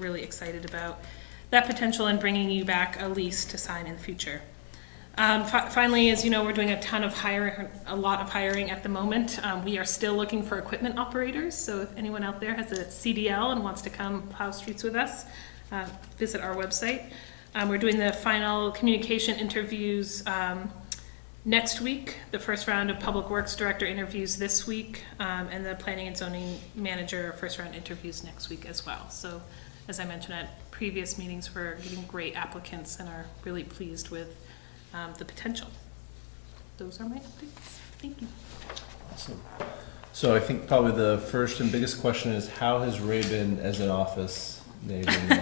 really excited about that potential and bringing you back a lease to sign in the future. Finally, as you know, we're doing a lot of hiring at the moment. We are still looking for equipment operators, so if anyone out there has a CDL and wants to come plow streets with us, visit our website. We're doing the final communication interviews next week, the first round of Public Works Director interviews this week, and the Planning and Zoning Manager first round interviews next week as well. So, as I mentioned at previous meetings, we're getting great applicants and are really pleased with the potential. Those are my updates. Thank you. Awesome. So I think probably the first and biggest question is, how has Ray been as an office? Everything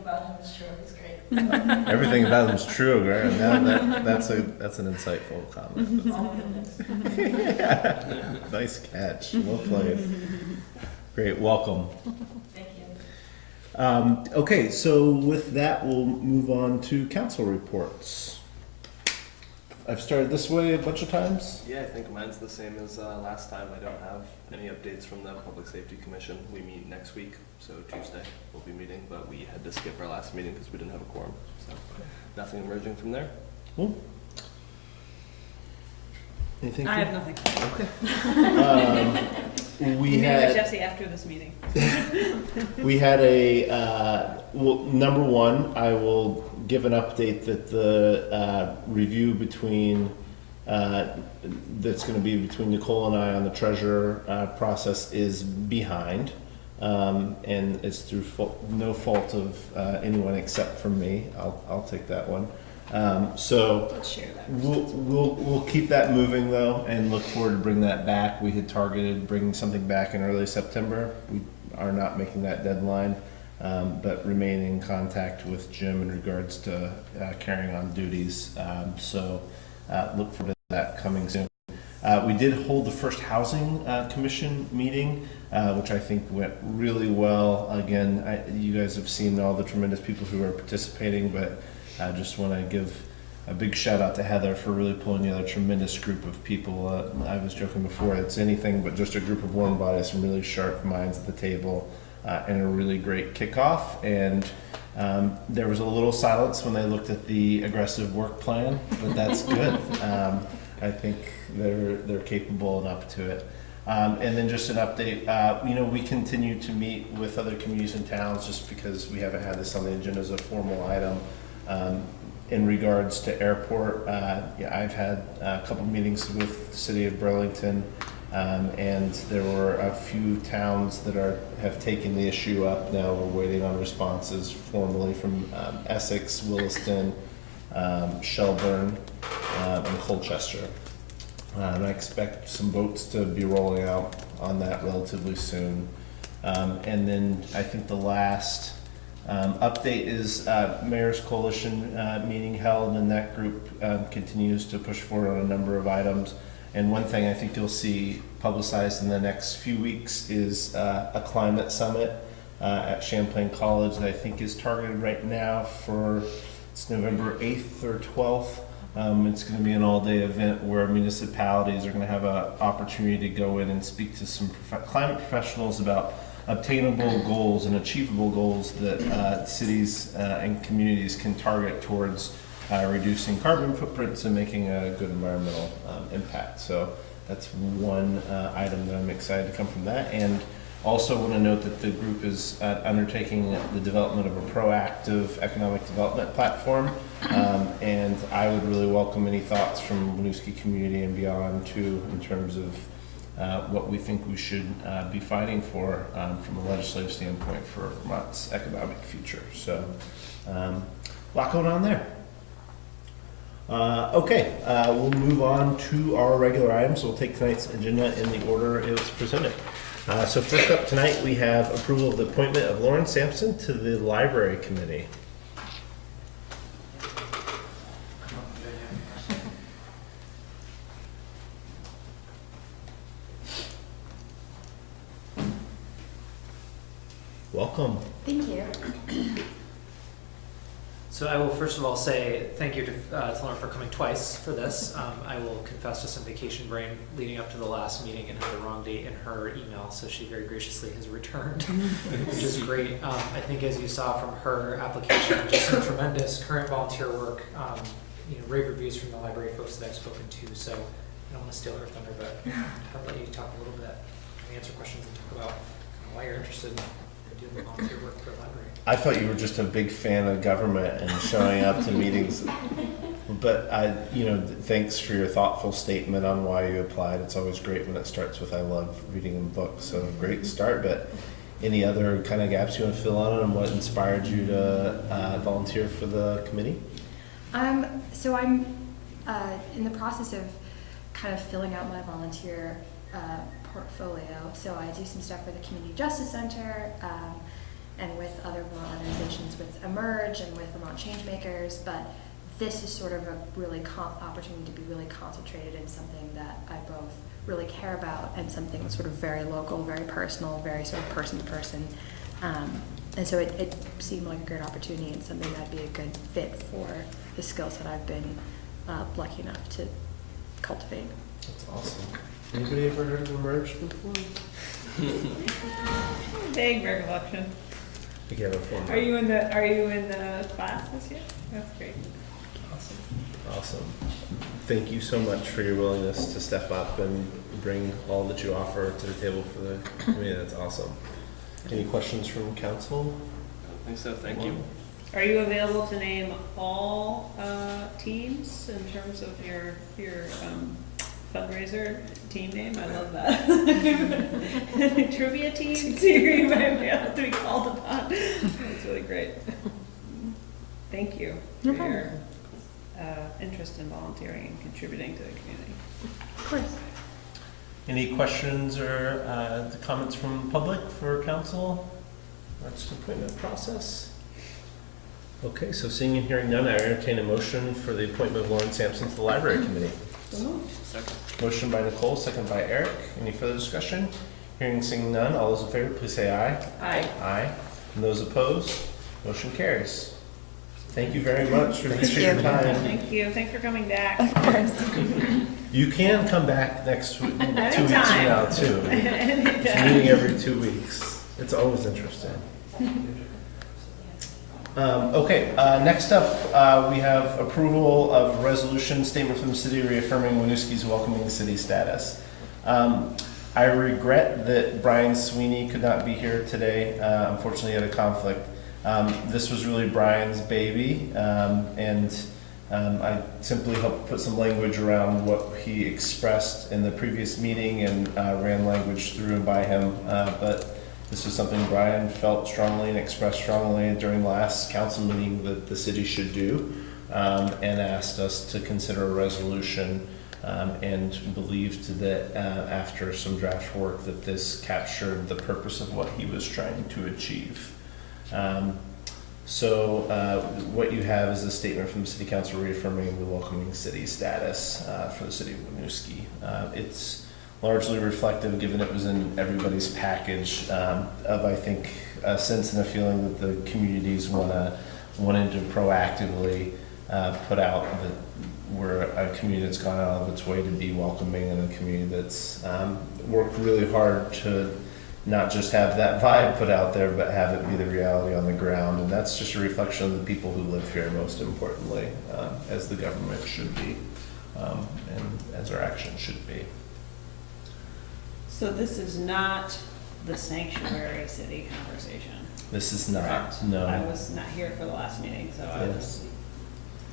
about him is true. He's great. Everything about him is true, right? That's an insightful comment. Yeah. Nice catch. Well played. Great. Welcome. Okay, so with that, we'll move on to council reports. I've started this way a bunch of times. Yeah, I think mine's the same as last time. I don't have any updates from the Public Safety Commission. We meet next week, so Tuesday we'll be meeting, but we had to skip our last meeting because we didn't have a quorum. So nothing emerging from there. Cool. Anything? I have nothing. Okay. We Meeting had with Jesse after this meeting. we had a well, number one, I will give an update that the review between that's going to be between Nicole and I on the treasurer process is behind, and it's through no fault of anyone except for me. I'll take that one. So Let's share that. we'll keep that moving though, and look forward to bring that back. We had targeted bringing something back in early September. We are not making that deadline, but remain in contact with Jim in regards to carrying on duties. So look forward to that coming soon. We did hold the first housing commission meeting, which I think went really well. Again, you guys have seen all the tremendous people who are participating, but I just want to give a big shout out to Heather for really pulling together a tremendous group of people. I was joking before, it's anything but just a group of warm bodies, some really sharp minds at the table, and a really great kickoff. And there was a little silence when they looked at the aggressive work plan, but that's good. I think they're capable and up to it. And then just an update, we continue to meet with other communities and towns just because we haven't had this on the agenda as a formal item. In regards to airport, I've had a couple meetings with the city of Burlington, and there were a few towns that have taken the issue up. Now we're waiting on responses formally from Essex, Williston, Shelburne, and Colchester. And I expect some votes to be rolling out on that relatively soon. And then I think the last update is Mayor's Coalition meeting held, and that group continues to push forward on a number of items. And one thing I think you'll see publicized in the next few weeks is a climate summit at Champlain College that I think is targeted right now for it's November 8th or 12th. It's going to be an all-day event where municipalities are going to have an opportunity to go in and speak to some climate professionals about obtainable goals and achievable goals that cities and communities can target towards reducing carbon footprints and making a good environmental impact. So that's one item that I'm excited to come from that. And also want to note that the group is undertaking the development of a proactive economic development platform. And I would really welcome any thoughts from Winooski community and beyond too, in terms of what we think we should be fighting for from a legislative standpoint for Vermont's economic future. So a lot going on there. Okay, we'll move on to our regular items. We'll take tonight's agenda in the order it was presented. So first up tonight, we have approval of the appointment of Lauren Sampson to the Library Committee. Welcome. Thank you. So I will first of all say thank you to Eleanor for coming twice for this. I will confess to some vacation brain leading up to the last meeting and had the wrong date in her email, so she very graciously has returned, which is great. I think as you saw from her application, just some tremendous current volunteer work, rave reviews from the library folks that I've spoken to, so I don't want to steal her thunder, but I'll let you talk a little bit, answer questions and talk about why you're interested in doing volunteer work for the library. I thought you were just a big fan of government and showing up to meetings. But thanks for your thoughtful statement on why you applied. It's always great when it starts with "I love reading in books." So great start. But any other kind of gaps you want to fill on, and what inspired you to volunteer for the committee? So I'm in the process of kind of filling out my volunteer portfolio. So I do some stuff for the Community Justice Center. And with other Vermont organizations, with Emerge and with Vermont Changemakers, but this is sort of a really opportunity to be really concentrated in something that I both really care about and something that's sort of very local, very personal, very sort of person to person. And so it seemed like a great opportunity and something that'd be a good fit for the skills that I've been lucky enough to cultivate. That's awesome. Anybody ever heard of Emerge before? Vague recollection. Are you in the class this year? That's great. Awesome. Thank you so much for your willingness to step up and bring all that you offer to the table for the community. That's awesome. Any questions from council? I don't think so. Thank you. Are you available to name all teams in terms of your fundraiser team name? I love that. Trivia team? You might be able to be called upon. That's really great. Thank you for your interest in volunteering and contributing to the community. Of course. Any questions or comments from the public for council? That's the appointment process. Okay, so seeing and hearing none, I entertain a motion for the appointment of Lauren Sampson to the library committee. Second. Motion by Nicole, second by Eric. Any further discussion? Hearing, seeing none, all those in favor, please say aye. Aye. Aye. And those opposed, motion carries. Thank you very much for Thank your you. time. Thank you. Thanks for coming back. Of course. You can come back next week, 2 weeks from Anytime. now too. It's meeting every 2 weeks. It's always interesting. Okay, next up, we have approval of resolution statement from the city reaffirming Winooski's welcoming city status. I regret that Brian Sweeney could not be here today. Unfortunately, he had a conflict. This was really Brian's baby, and I simply helped put some language around what he expressed in the previous meeting and ran language through and by him. But this is something Brian felt strongly and expressed strongly during the last council meeting that the city should do, and asked us to consider a resolution, and believed that after some draft work that this captured the purpose of what he was trying to achieve. So what you have is a statement from the city council reaffirming the welcoming city status for the city of Winooski. It's largely reflective, given it was in everybody's package, of, I think, a sense and a feeling that the communities wanted to proactively put out that we're a community that's gone out of its way to be welcoming, and a community that's worked really hard to not just have that vibe put out there, but have it be the reality on the ground. And that's just a reflection of the people who live here, most importantly, as the government should be, and as our actions should be. So this is not the sanctuary city conversation. This is not, Correct. no. I was not here for the last meeting, so I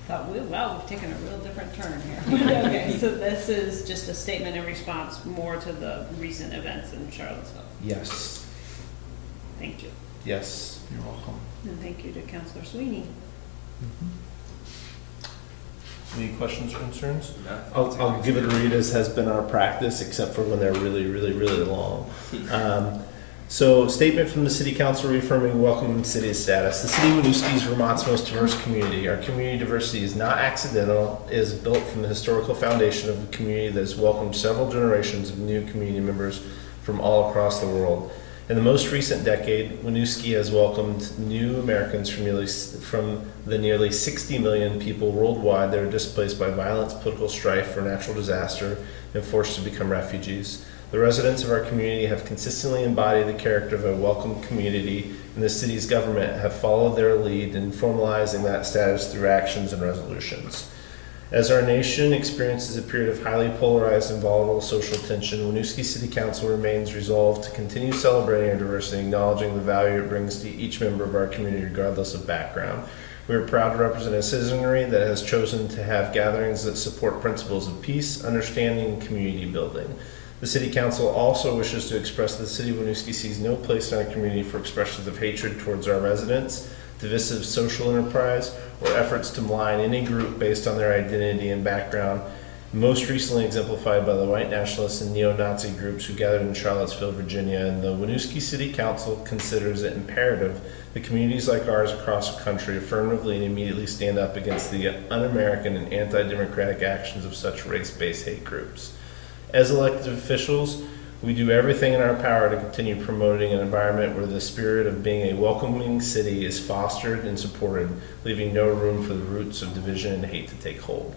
thought, wow, we've taken a real different turn here. Okay, so this is just a statement in response more to the recent events in Charlottesville. Yes, Thank you. yes, you're welcome. And thank you to Councilor Sweeney. Any questions or concerns? No, I'll give it a read, as has been our practice, except for when they're really, really, really long. So, statement from the City Council reaffirming welcoming city status. The City of Winooski is Vermont's most diverse community. Our community diversity is not accidental. It is built from the historical foundation of a community that has welcomed several generations of new community members from all across the world. In the most recent decade, Winooski has welcomed new Americans from the nearly 60 million people worldwide that are displaced by violence, political strife, or natural disaster and forced to become refugees. The residents of our community have consistently embodied the character of a welcome community, and the city's government have followed their lead in formalizing that status through actions and resolutions. As our nation experiences a period of highly polarized and volatile social tension, Winooski City Council remains resolved to continue celebrating our diversity, acknowledging the value it brings to each member of our community regardless of background. We are proud to represent a citizenry that has chosen to have gatherings that support principles of peace, understanding, and community building. The City Council also wishes to express that the City of Winooski sees no place in our community for expressions of hatred towards our residents, divisive social enterprise, or efforts to malign any group based on their identity and background, most recently exemplified by the white nationalists and neo-Nazi groups who gathered in Charlottesville, Virginia. And the Winooski City Council considers it imperative that communities like ours across the country affirmatively and immediately stand up against the un-American and anti-democratic actions of such race-based hate groups. As elected officials, we do everything in our power to continue promoting an environment where the spirit of being a welcoming city is fostered and supported, leaving no room for the roots of division and hate to take hold.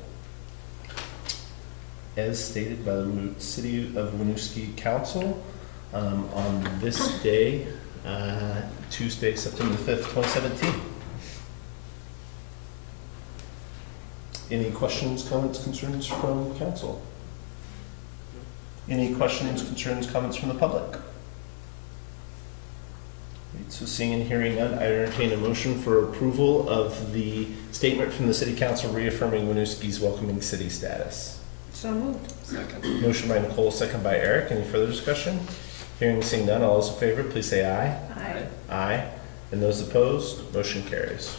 As stated by the City of Winooski Council, on this day, Tuesday, September 5th, 2017. Any questions, comments, concerns from council? Any questions, concerns, comments from the public? Right, so seeing and hearing none, I entertain a motion for approval of the statement from the City Council reaffirming Winooski's welcoming city status. So moved. Second. Motion by Nicole, second by Eric. Any further discussion? Hearing and seeing none, all those in favor, please say aye. Aye. Aye. And those opposed, motion carries.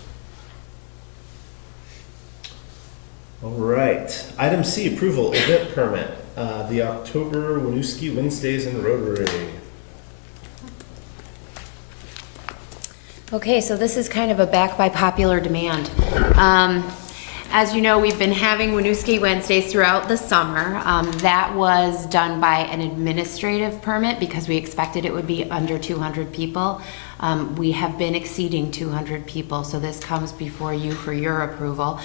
All right. Item C, approval, event permit. The October Winooski Wednesdays in Rotary. Okay, so this is kind of a back by popular demand. As you know, we've been having Winooski Wednesdays throughout the summer. That was done by an administrative permit because we expected it would be under 200 people. We have been exceeding 200 people, so this comes before you for your approval.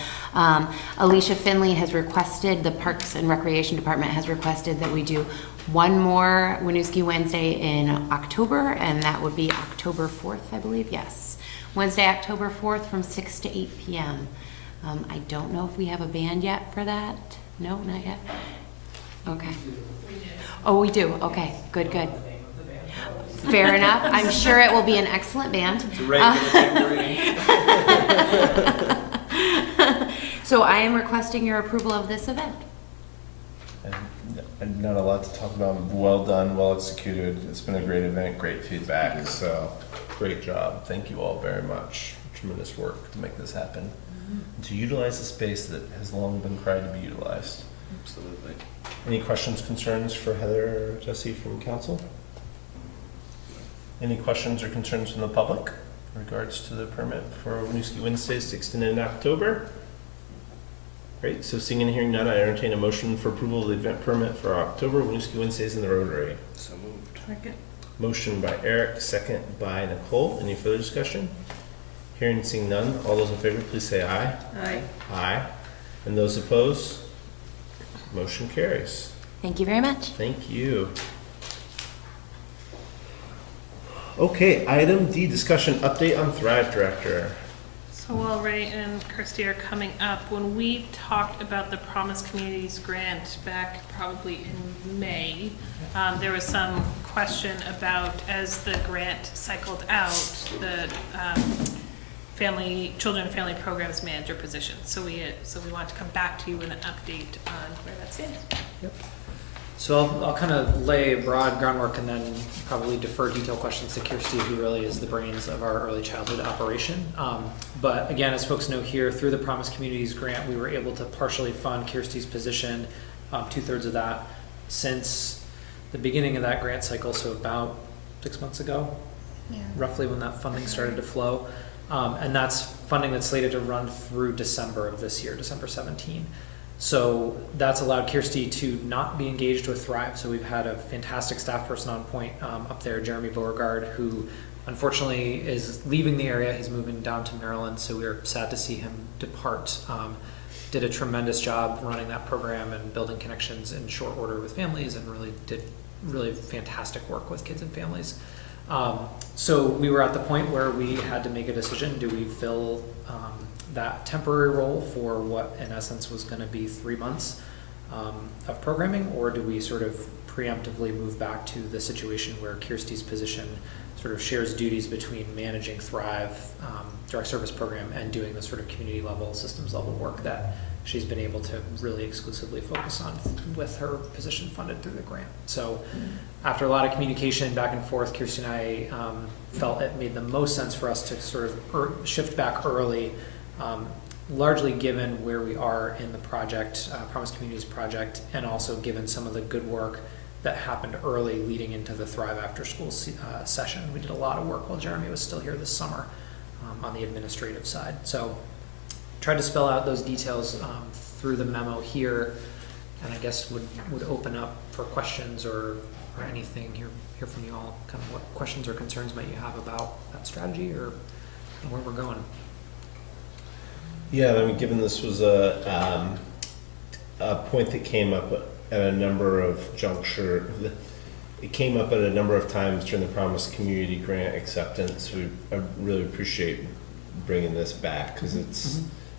Alicia Finley has requested, the Parks and Recreation Department has requested that we do one more Winooski Wednesday in October, and that would be October 4th, I believe, yes. Wednesday, October 4th from 6 to 8 p.m. I don't know if we have a band yet for that. No, not yet. Okay. Oh, we do. Okay, good, good. Fair enough. I'm sure it will be an excellent band. So I am requesting your approval of this event. And not a lot to talk about. Well done, well executed. It's been a great event, great feedback. So great job. Thank you all very much. Tremendous work to make this happen. And to utilize the space that has long been cried to be utilized. Absolutely. Any questions, concerns for Heather or Jesse from council? Any questions or concerns from the public in regards to the permit for Winooski Wednesdays to extend in October? Great, so seeing and hearing none, I entertain a motion for approval of the event permit for October Winooski Wednesdays in the Rotary. So moved. Second. Motion by Eric, second by Nicole. Any further discussion? Hearing and seeing none, all those in favor, please say aye. Aye. Aye. And those opposed? Motion carries. Thank you very much. Thank you. Okay, item D, discussion update on Thrive Director. So while Ray and Kirsty are coming up, when we talked about the Promise Communities grant back probably in May, there was some question about, as the grant cycled out, the children and family programs manager position. So we want to come back to you with an update on where that stands. So I'll kind of lay broad groundwork and then probably defer detailed questions to Kirsty, who really is the brains of our early childhood operation. But again, as folks know here, through the Promise Communities grant, we were able to partially fund Kirsty's position, 2/3 of that, since the beginning of that grant cycle, so about 6 months ago, Yeah. roughly when that funding started to flow. And that's funding that's slated to run through December of this year, December 17. So that's allowed Kirsty to not be engaged with Thrive. So we've had a fantastic staff person on point up there, Jeremy Beauregard, who unfortunately is leaving the area. He's moving down to Maryland, so we're sad to see him depart. Did a tremendous job running that program and building connections in short order with families, and really did really fantastic work with kids and families. So we were at the point where we had to make a decision. Do we fill that temporary role for what in essence was going to be 3 months of programming, or do we sort of preemptively move back to the situation where Kirsty's position sort of shares duties between managing Thrive direct service program and doing the sort of community level, systems level work that she's been able to really exclusively focus on with her position funded through the grant. So after a lot of communication back and forth, Kirsty and I felt it made the most sense for us to sort of shift back early, largely given where we are in the project, Promise Communities project, and also given some of the good work that happened early leading into the Thrive After School session. We did a lot of work while Jeremy was still here this summer on the administrative side. So tried to spell out those details through the memo here, and I guess would open up for questions or anything, hear from you all, kind of what questions or concerns might you have about that strategy or where we're going. Yeah, I mean, given this was a point that came up at a number of it came up at a number of times during the Promise Community Grant acceptance. I really appreciate bringing this back because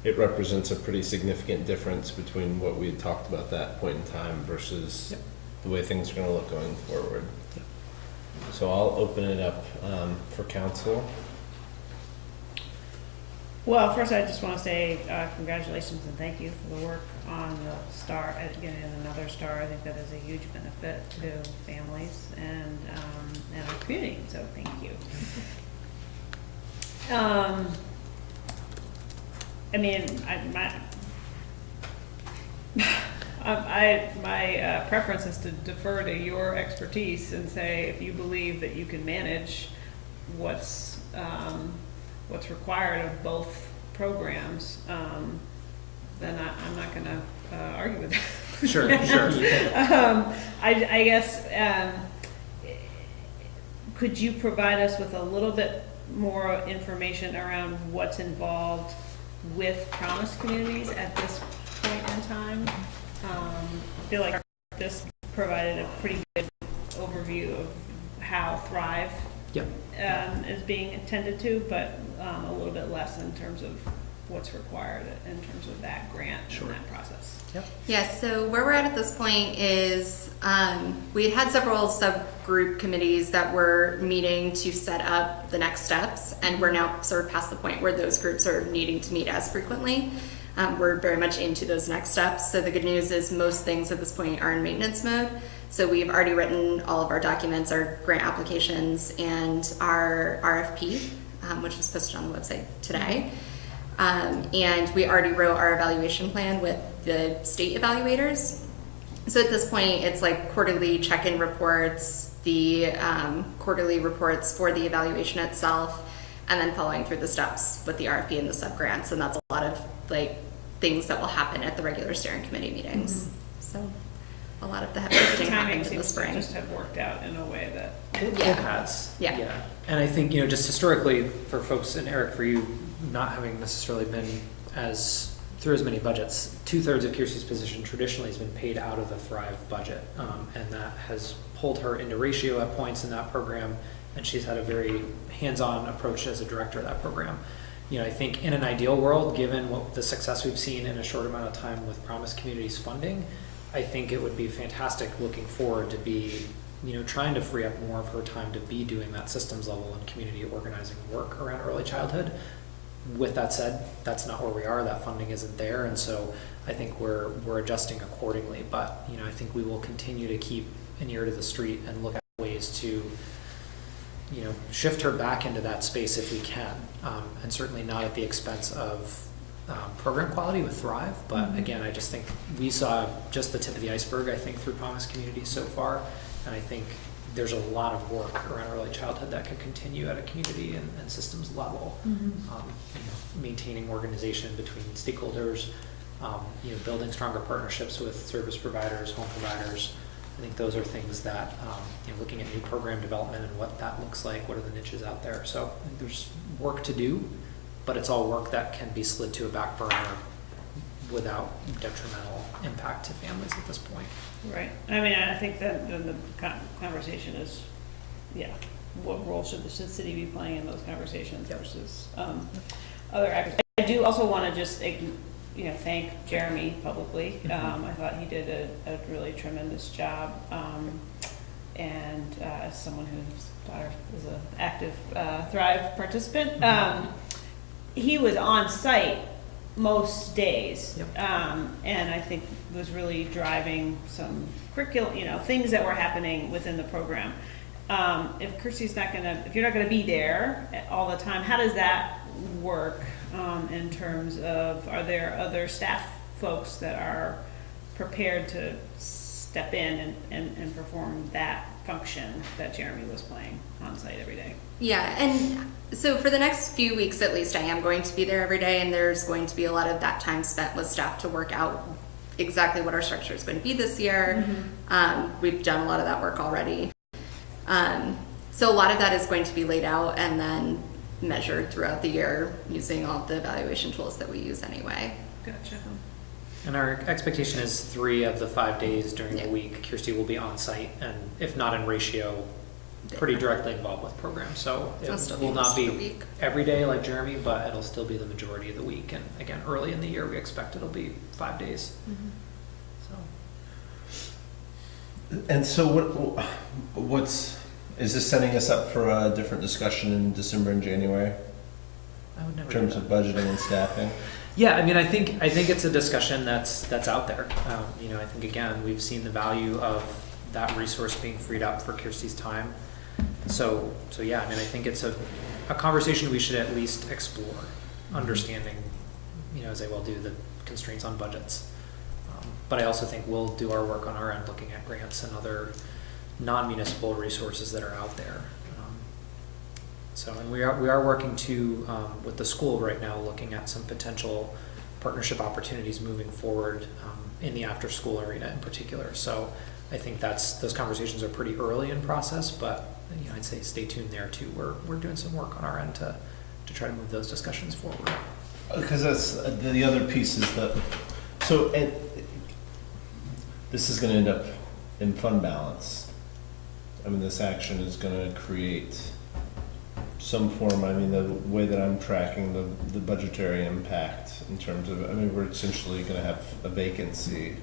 it represents a pretty significant difference between what we had talked about at that point in time versus the way things are going to look going forward. Yep. So I'll open it up for council. Well, first I just want to say congratulations and thank you for the work on the STAR, getting another STAR. I think that is a huge benefit to families and our community, so thank you. I mean, my preference is to defer to your expertise and say if you believe that you can manage what's required of both programs, then I'm not going to argue with that. Sure, sure. I guess, could you provide us with a little bit more information around what's involved with Promise Communities at this point in time? I feel like this provided a pretty good overview of how Thrive is being intended to, but a little bit less in terms of what's required in terms of that grant and that process. Yeah, so where we're at this point is we had several subgroup committees that were meeting to set up the next steps, and we're now sort of past the point where those groups are needing to meet as frequently. We're very much into those next steps. So the good news is most things at this point are in maintenance mode. So we've already written all of our documents, our grant applications, and our RFP, which was posted on the website today. And we already wrote our evaluation plan with the state evaluators. So at this point, it's like quarterly check-in reports, the quarterly reports for the evaluation itself, and then following through the steps with the RFP and the sub-grants. And that's a lot of like things that will happen at the regular steering committee meetings. So a lot of the heavy lifting happens in the spring. Just have worked out in a way that It has. Yeah. And I think, just historically for folks, and Eric, for you not having necessarily been through as many budgets, 2/3 of Kirsty's position traditionally has been paid out of the Thrive budget. And that has pulled her into ratio at points in that program. And she's had a very hands-on approach as a director of that program. I think in an ideal world, given the success we've seen in a short amount of time with Promise Communities funding, I think it would be fantastic looking forward to be, trying to free up more of her time to be doing that systems level and community organizing work around early childhood. With that said, that's not where we are. That funding isn't there, and so I think we're adjusting accordingly. But I think we will continue to keep an ear to the street and look at ways to shift her back into that space if we can, and certainly not at the expense of program quality with Thrive. But again, I just think we saw just the tip of the iceberg, I think, through Promise Communities so far, and I think there's a lot of work around early childhood that could continue at a community and systems level. Maintaining organization between stakeholders, building stronger partnerships with service providers, home providers. I think those are things that, looking at new program development and what that looks like, what are the niches out there. So I think there's work to do, but it's all work that can be slid to a back burner without detrimental impact to families at this point. Right. I mean, I think that the conversation is, what role should the city be playing in those conversations versus other actors? I do also want to just, thank Jeremy publicly. I thought he did a really tremendous job. And as someone whose daughter is an active Thrive participant, he was on site most days. Yep. And I think was really driving some curriculum, things that were happening within the program. If Kirsty's if you're not gonna be there all the time, how does that work in terms of, are there other staff folks that are prepared to step in and perform that function that Jeremy was playing on site every day? Yeah, and so for the next few weeks at least, I am going to be there every day, and there's going to be a lot of that time spent with staff to work out exactly what our structure is going to be this year. We've done a lot of that work already. So a lot of that is going to be laid out and then measured throughout the year using all the evaluation tools that we use anyway. Gotcha. And our expectation is 3 of the 5 days during the week, Kirsty will be on site, and if not in ratio, pretty directly involved with programs. So it will not be every day like Jeremy, but it'll still be the majority of the week. And again, early in the year, we expect it'll be 5 days. So. And so is this setting us up for a different discussion in December and January I would never in terms of budgeting and staffing? Yeah, I mean, I think it's a discussion that's out there. I think again, we've seen the value of that resource being freed up for Kirsty's time. So yeah, I mean, I think it's a conversation we should at least explore, understanding, as I will do, the constraints on budgets. But I also think we'll do our work on our end, looking at grants and other non-municipal resources that are out there. And we are working with the school right now, looking at some potential partnership opportunities moving forward in the after-school arena in particular. So I think those conversations are pretty early in process, but I'd say stay tuned there too. We're doing some work on our end to try to move those discussions forward. Because that's the other piece is that, this is going to end up in fund balance. I mean, this action is going to create some form, the way that I'm tracking the budgetary impact in terms of, we're essentially going to have a vacancy,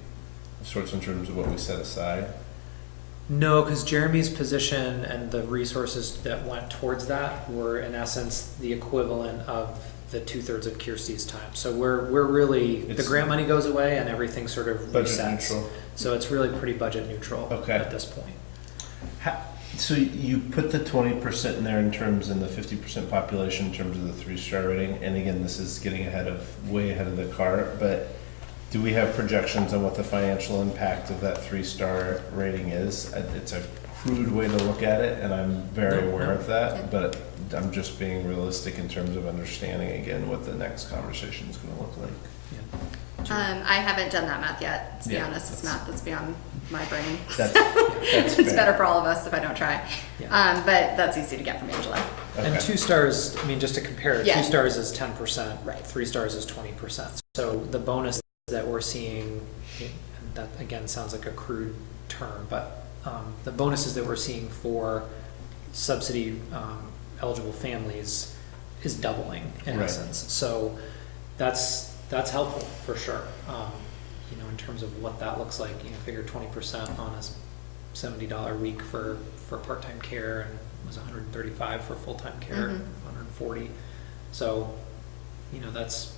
sorts in terms of what we set aside. No, because Jeremy's position and the resources that went towards that were in essence the equivalent of the 2/3 of Kirsty's time. So we're really, the grant money goes away and everything sort of Budget resets. neutral. So it's really pretty budget neutral at this point. So you put the 20% in there in the 50% population in terms of the 3-star rating, and again, this is getting way ahead of the cart, but do we have projections on what the financial impact of that 3-star rating is? It's a crude way to look at it, and I'm very aware of that, but I'm just being realistic in terms of understanding again what the next conversation is going to look like. I haven't done that math yet, to be honest. It's math that's beyond my brain. That's It's fair. better for all of us if I don't try. Yeah. But that's easy to get from Angela. Okay. And 2 stars, just to compare, Yeah. 2 stars is 10%, Right. 3 stars is 20%. So the bonus that we're seeing, that again sounds like a crude term, but the bonuses that we're seeing for subsidy eligible families is doubling in Right. essence. So that's helpful for sure. In terms of what that looks like, figure 20% on a $70 week for part-time care, and it was $135 for full-time care, $140. So, that's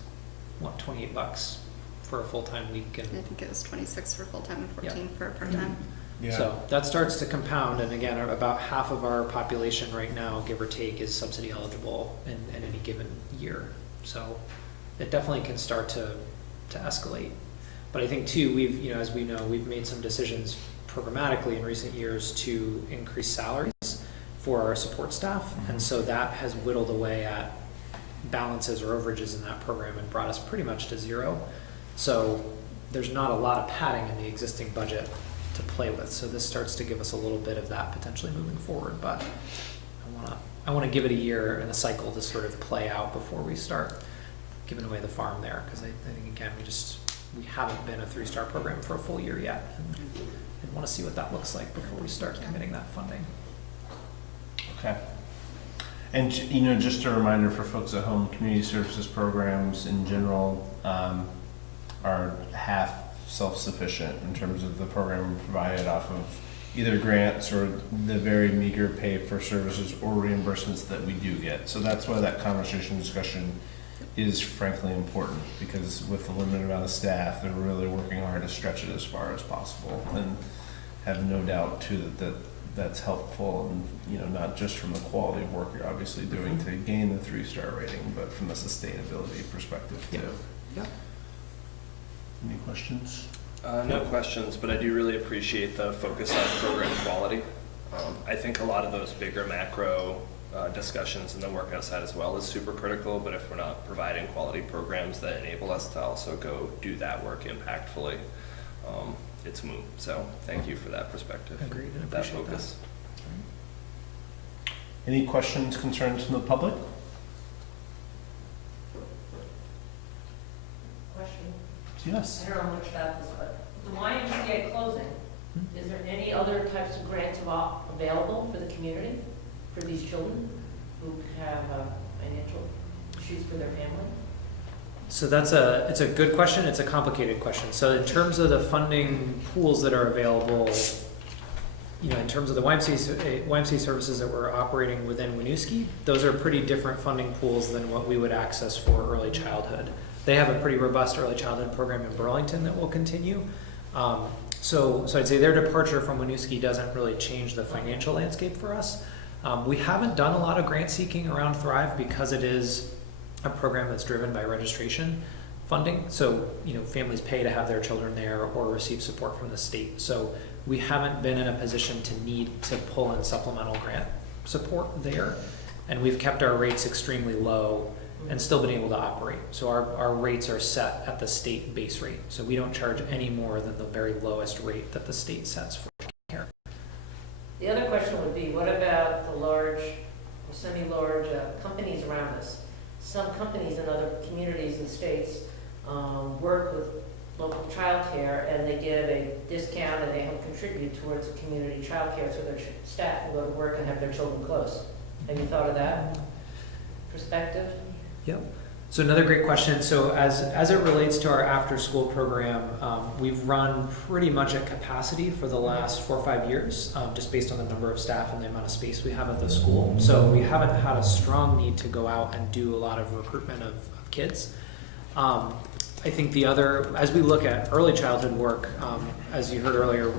what, $28 for a full-time week, and I think it was 26 for full-time and 14 for part-time. Yeah. so that starts to compound. And again, about half of our population right now, give or take, is subsidy eligible in any given year. So it definitely can start to escalate. But I think too, as we know, we've made some decisions programmatically in recent years to increase salaries for our support staff. And so that has whittled away at balances or overages in that program and brought us pretty much to zero. So there's not a lot of padding in the existing budget to play with. So this starts to give us a little bit of that potentially moving forward. But I want to give it a year and a cycle to sort of play out before we start giving away the farm there. Because I think, again, we haven't been a 3-star program for a full year yet. And I want to see what that looks like before we start committing that funding. Okay. And, you know, just a reminder for folks at home, community services programs in general are half self-sufficient in terms of the program provided off of either grants or the very meager pay for services or reimbursements that we do get. So that's why that conversation discussion is frankly important, because with the limited amount of staff, they're really working hard to stretch it as far as possible, and have no doubt too that that's helpful, and you know, not just from the quality of work you're obviously doing to gain the 3-star rating, but from a sustainability perspective too. Yeah. Any questions? No questions, but I do really appreciate the focus on program quality. I think a lot of those bigger macro discussions and the work outside as well is super critical, but if we're not providing quality programs that enable us to also go do that work impactfully, it's moot. So thank you for that perspective. Agreed, and that appreciate focus. Any questions, concerns from the public? Question. Yes. I don't know how much that is, but the YMCA closing, is there any other types of grants available for the community, for these children who have financial issues for their family? So it's a good question. It's a complicated question. So in terms of the funding pools that are available, you know, in terms of the YMCA services that we're operating within Winooski, those are pretty different funding pools than what we would access for early childhood. They have a pretty robust early childhood program in Burlington that will continue. So I'd say their departure from Winooski doesn't really change the financial landscape for us. We haven't done a lot of grant seeking around Thrive because it is a program that's driven by registration funding. So, you know, families pay to have their children there or receive support from the state. So we haven't been in a position to need to pull in supplemental grant support there. And we've kept our rates extremely low and still been able to operate. So our rates are set at the state base rate. So we don't charge any more than the very lowest rate that the state sets for care. The other question would be, what about the large, or semi-large companies around us? Some companies in other communities and states work with local childcare, and they give a discount and they help contribute towards community childcare so their staff can go to work and have their children close. Have you thought of that perspective? Yep. So another great question. So as it relates to our after-school program, we've run pretty much at capacity for the last 4 or 5 years, just based on the number of staff and the amount of space we have at the school. So we haven't had a strong need to go out and do a lot of recruitment of kids. I think the other, as we look at early childhood work, as you heard earlier,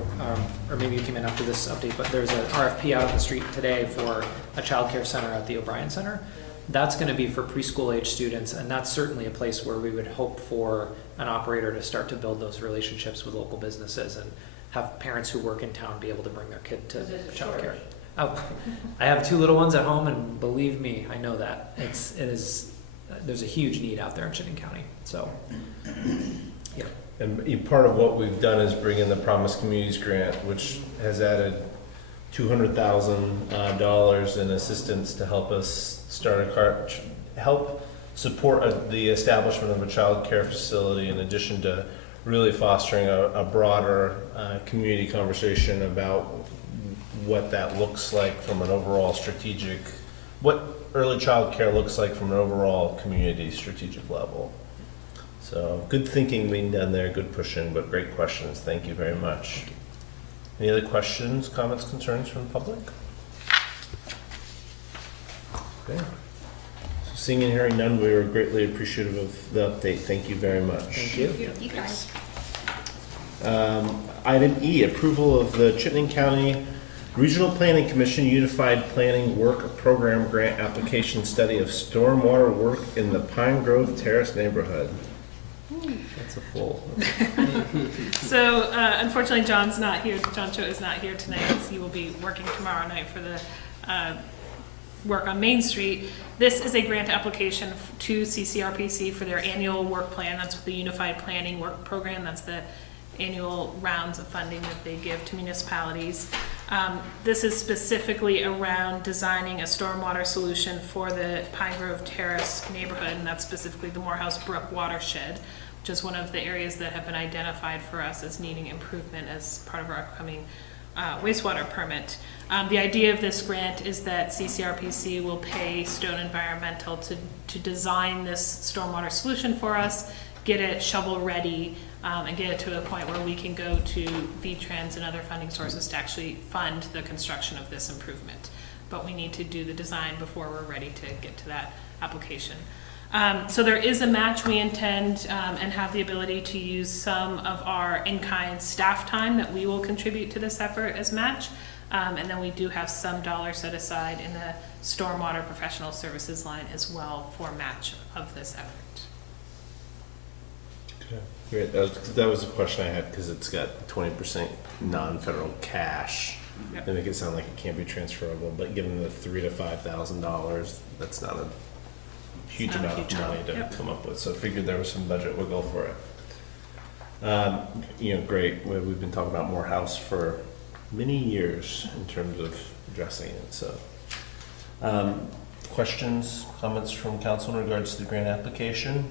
or maybe you came in after this update, but there's an RFP out on the street today for a child care center at the O'Brien Center. That's going to be for preschool age students, and that's certainly a place where we would hope for an operator to start to build those relationships with local businesses and have parents who work in town be able to bring their kid to child care. Oh, I have 2 little ones at home, and believe me, I know that. There's a huge need out there in Chittenden County. So, yeah. And part of what we've done is bring in the Promise Communities Grant, which has added $200,000 in assistance to help us help support the establishment of a child care facility, in addition to really fostering a broader community conversation about what that looks like from an overall strategic, what early child care looks like from an overall community strategic level. So good thinking being done there, good pushing, but great questions. Thank you very much. Any other questions, comments, concerns from the public? Okay. So seeing and hearing none, we are greatly appreciative of the update. Thank you very much. Thank you. You guys. Item E, approval of the Chittenden County Regional Planning Commission Unified Planning Work Program Grant Application Study of Stormwater Work in the Pine Grove Terrace Neighborhood. That's a full. So unfortunately, John's not here. John Cho is not here tonight, as he will be working tomorrow night for the work on Main Street. This is a grant application to CCRPC for their annual work plan. That's the Unified Planning Work Program. That's the annual rounds of funding that they give to municipalities. This is specifically around designing a stormwater solution for the Pine Grove Terrace neighborhood, and that's specifically the Morehouse Brook watershed, which is one of the areas that have been identified for us as needing improvement as part of our upcoming wastewater permit. The idea of this grant is that CCRPC will pay Stone Environmental to design this stormwater solution for us, get it shovel ready, and get it to a point where we can go to V-Trans and other funding sources to actually fund the construction of this improvement. But we need to do the design before we're ready to get to that application. So there is a match. We intend and have the ability to use some of our in-kind staff time that we will contribute to this effort as match. And then we do have some dollars set aside in the stormwater professional services line as well for match of this effort. Okay, great. That was a question I had because it's got 20% non-federal cash. Yep. They make it sound like it can't be transferable, but given the $3,000 to $5,000, that's not a huge Not a amount huge of money amount, to yep. come up with. So I figured there was some budget wiggle for it. Great. We've been talking about Morehouse for many years in terms of addressing it. So, questions, comments from council in regards to the grant application?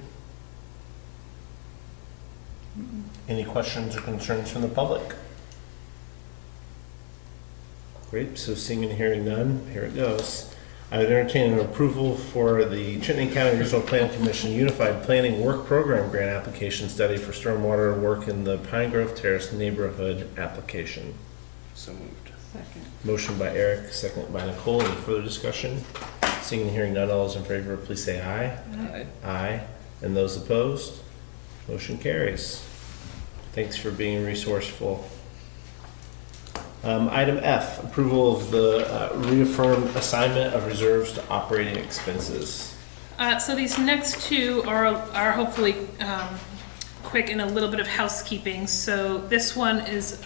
Any questions or concerns from the public? Great, so seeing and hearing none, here it goes. I would entertain an approval for the Chittenden County Regional Plan Commission Unified Planning Work Program Grant Application Study for stormwater work in the Pine Grove Terrace neighborhood application. So moved. Second. Motion by Eric, second by Nicole. Any further discussion? Seeing and hearing none, all those in favor, please say aye. Aye. Aye. And those opposed? Motion carries. Thanks for being resourceful. Item F, approval of the reaffirmed assignment of reserves to operating expenses. So these next two are hopefully quick and a little bit of housekeeping. So this one is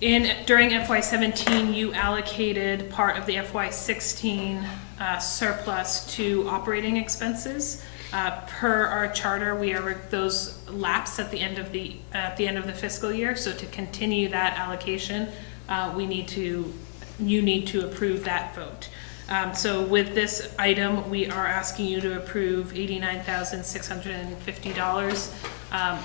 during FY17, you allocated part of the FY16 surplus to operating expenses. Per our charter, those lapse at the end of the fiscal year. So to continue that allocation, you need to approve that vote. So with this item, we are asking you to approve $89,650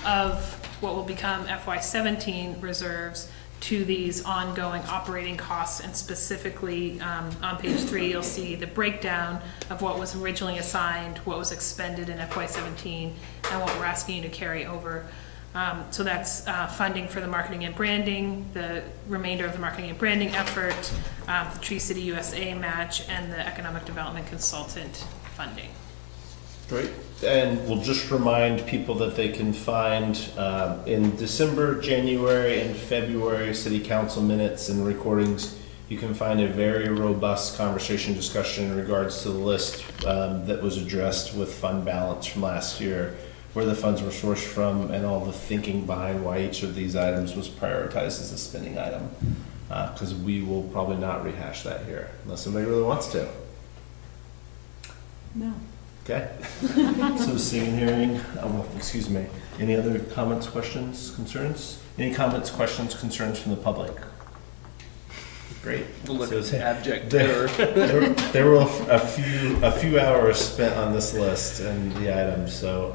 of what will become FY17 reserves to these ongoing operating costs, and specifically on page 3 you'll see the breakdown of what was originally assigned, what was expended in FY17, and what we're asking you to carry over. So that's funding for the marketing and branding, the remainder of the marketing and branding effort, the Tree City USA match, and the economic development consultant funding. Great. And we'll just remind people that they can find in December, January, and February city council minutes and recordings, you can find a very robust conversation discussion in regards to the list that was addressed with fund balance from last year, where the funds were sourced from, and all the thinking behind why each of these items was prioritized as a spending item. Because we will probably not rehash that here unless somebody really wants to. No. Okay. So seeing and hearing, excuse me, any other comments, questions, concerns? Any comments, questions, concerns from the public? Great. Look So at say- abject There, terror. there were a few hours spent on this list and the items, so,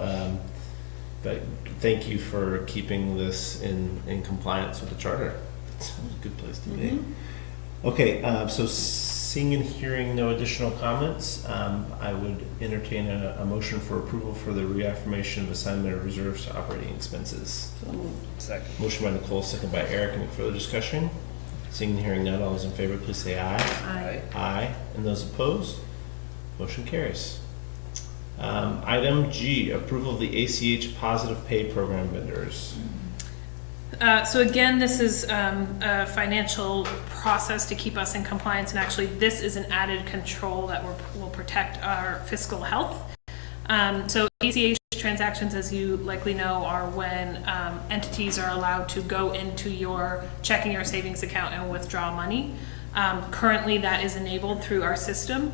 but thank you for keeping this in compliance with the charter. It's a good place to be. Okay, so seeing and hearing no additional comments, I would entertain a motion for approval for the reaffirmation of assignment of reserves to operating expenses. So moved. Second. Motion by Nicole, second by Eric. Any further discussion? Seeing and hearing none, all those in favor, please say aye. Aye. Aye. And those opposed? Motion carries. Item G, approval of the ACH positive pay program vendors. So again, this is a financial process to keep us in compliance, and actually this is an added control that will protect our fiscal health. So ACH transactions, as you likely know, are when entities are allowed to go into your checking or savings account and withdraw money. Currently, that is enabled through our system.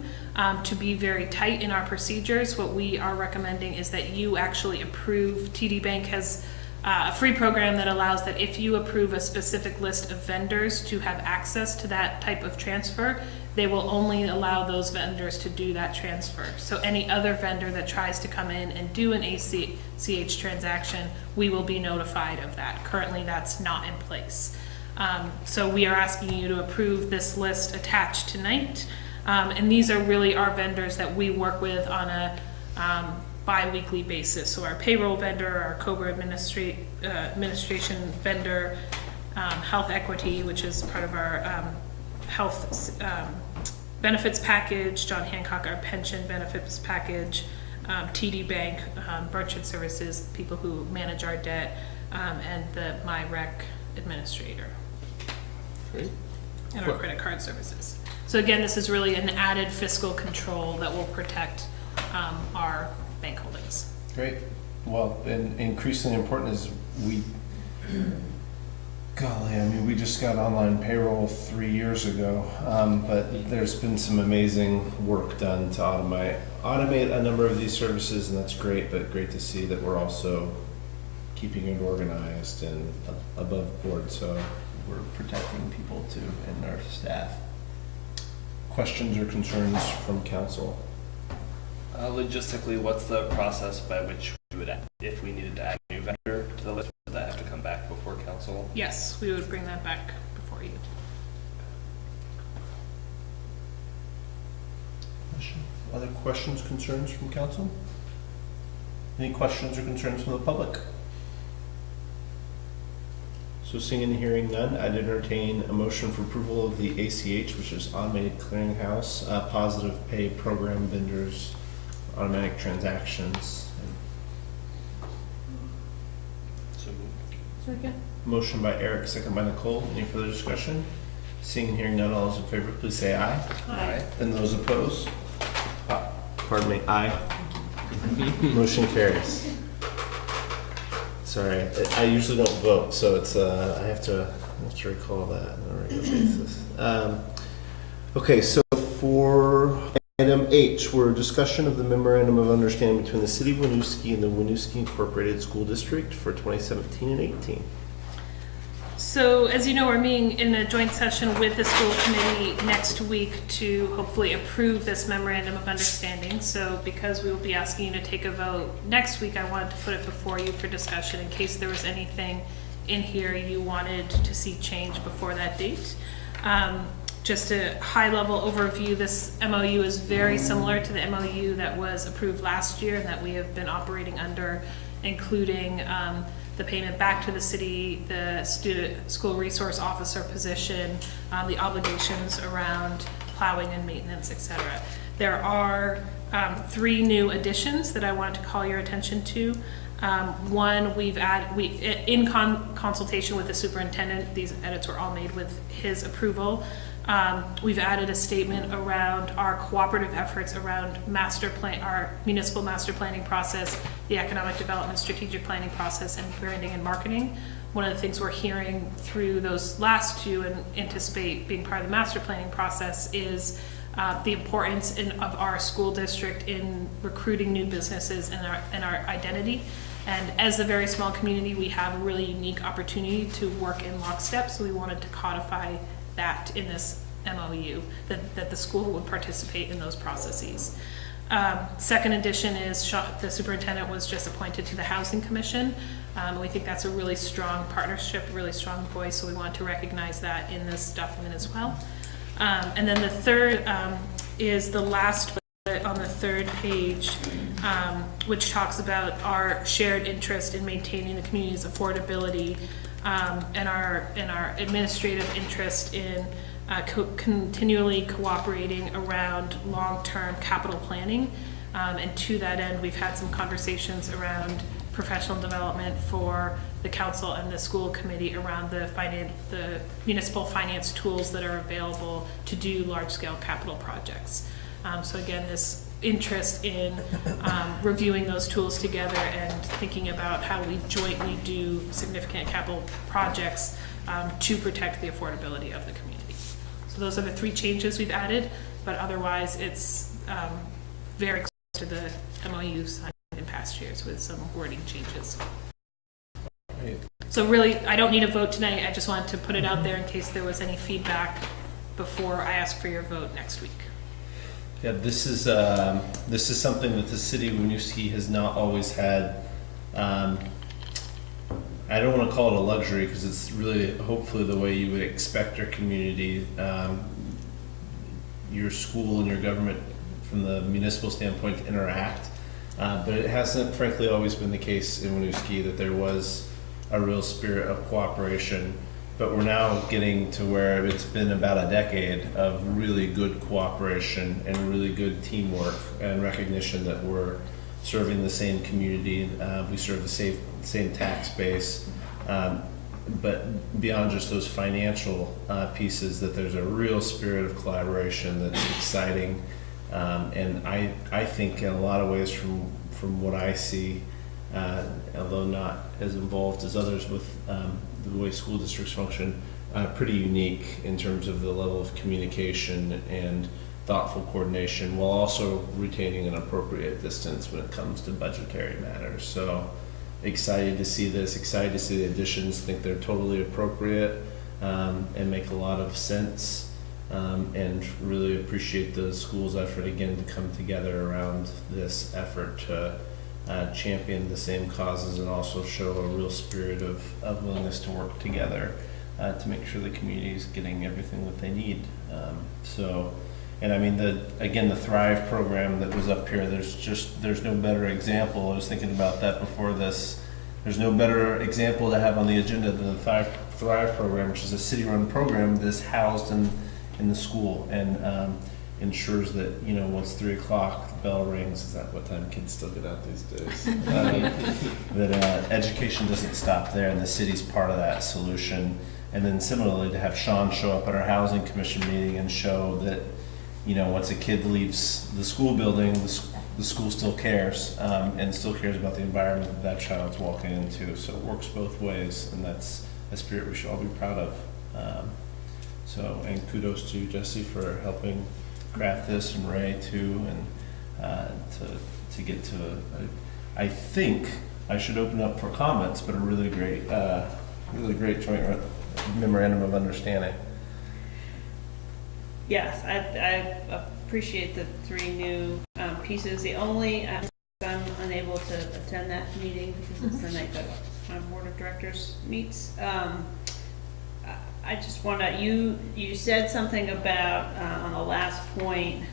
To be very tight in our procedures, what we are recommending is that you actually approve. TD Bank has a free program that allows that if you approve a specific list of vendors to have access to that type of transfer, they will only allow those vendors to do that transfer. So any other vendor that tries to come in and do an ACH transaction, we will be notified of that. Currently, that's not in place. So we are asking you to approve this list attached tonight. And these are really our vendors that we work with on a bi-weekly basis. So our payroll vendor, our COBRA administration vendor, Health Equity, which is part of our health benefits package, John Hancock, our pension benefits package, TD Bank, Merchant Services, people who manage our debt, and the MyRec administrator. Great. And our credit card services. So again, this is really an added fiscal control that will protect our bank holdings. Great. Well, and increasingly important is golly, I mean, we just got online payroll 3 years ago, but there's been some amazing work done to automate a number of these services, and that's great, but great to see that we're also keeping it organized and above board, so we're protecting people too and our staff. Questions or concerns from council? Logistically, what's the process by which we would, if we needed to add a new vendor to the list, would that have to come back before council? Yes, we would bring that back before you. Other questions, concerns from council? Any questions or concerns from the public? So seeing and hearing none, I'd entertain a motion for approval of the ACH, which is Automated Clearinghouse, Positive Pay Program Vendors, Automatic Transactions. So Second. Motion by Eric, second by Nicole. Any further discussion? Seeing and hearing none, all those in favor, please say aye. Aye. And those opposed? Pardon me, aye. Motion carries. Sorry, I usually don't vote, so it's I have to recall that on a regular basis. Okay, so for item H, we're discussion of the memorandum of understanding between the City of Winooski and the Winooski Incorporated School District for 2017 and 18. So as you know, we're meeting in a joint session with the school committee next week to hopefully approve this memorandum of understanding. So because we will be asking you to take a vote next week, I wanted to put it before you for discussion in case there was anything in here you wanted to see change before that date. Just a high-level overview, this MOU is very similar to the MOU that was approved last year and that we have been operating under, including the payment back to the city, the school resource officer position, the obligations around plowing and maintenance, etc. There are 3 new additions that I wanted to call your attention to. One, in consultation with the superintendent, these edits were all made with his approval. We've added a statement around our cooperative efforts around our municipal master planning process, the economic development strategic planning process, and branding and marketing. One of the things we're hearing through those last 2 and anticipate being part of the master planning process is the importance of our school district in recruiting new businesses and our identity. And as a very small community, we have a really unique opportunity to work in lockstep, so we wanted to codify that in this MOU, that the school would participate in those processes. Second addition is the superintendent was just appointed to the Housing Commission. We think that's a really strong partnership, a really strong voice, so we want to recognize that in this document as well. And then the third is the last on the 3rd page, which talks about our shared interest in maintaining the community's affordability, and our administrative interest in continually cooperating around long-term capital planning. And to that end, we've had some conversations around professional development for the council and the school committee around the municipal finance tools that are available to do large-scale capital projects. So again, this interest in reviewing those tools together and thinking about how we jointly do significant capital projects to protect the affordability of the community. So those are the 3 changes we've added, but otherwise it's very close to the MOU signed in past years with some wording changes. Right. So really, I don't need a vote tonight. I just wanted to put it out there in case there was any feedback before I ask for your vote next week. Yeah, this is something that the city of Winooski has not always had. I don't want to call it a luxury because it's really hopefully the way you would expect your community, your school and your government from the municipal standpoint to interact. But it hasn't frankly always been the case in Winooski that there was a real spirit of cooperation. But we're now getting to where it's been about a decade of really good cooperation and really good teamwork and recognition that we're serving the same community. We serve the same tax base. But beyond just those financial pieces, that there's a real spirit of collaboration that's exciting. And I think in a lot of ways from what I see, although not as involved as others with the way school districts function, pretty unique in terms of the level of communication and thoughtful coordination, while also retaining an appropriate distance when it comes to budgetary matters. So excited to see this, excited to see the additions, think they're totally appropriate and make a lot of sense, and really appreciate the school's effort again to come together around this effort to champion the same causes and also show a real spirit of willingness to work together to make sure the community is getting everything that they need. And I mean, the Thrive program that was up here, there's no better example. I was thinking about that before this. There's no better example to have on the agenda than the Thrive program, which is a city-run program that's housed in the school and ensures that, once 3 o'clock, the bell rings. Is that what time kids still get out these days? That education doesn't stop there, and the city's part of that solution. And then similarly, to have Sean show up at our housing commission meeting and show that, once a kid leaves the school building, the school still cares, and still cares about the environment that child's walking into. So it works both ways, and that's a spirit we should all be proud of. And kudos to Jesse for helping craft this, and Ray too, and to get to I think I should open up for comments, but a really great joint memorandum of understanding. Yes, I appreciate the 3 new pieces. The only, I'm unable to attend that meeting because it's the night that my board of directors meets. I just want to, you said something about, on the last point,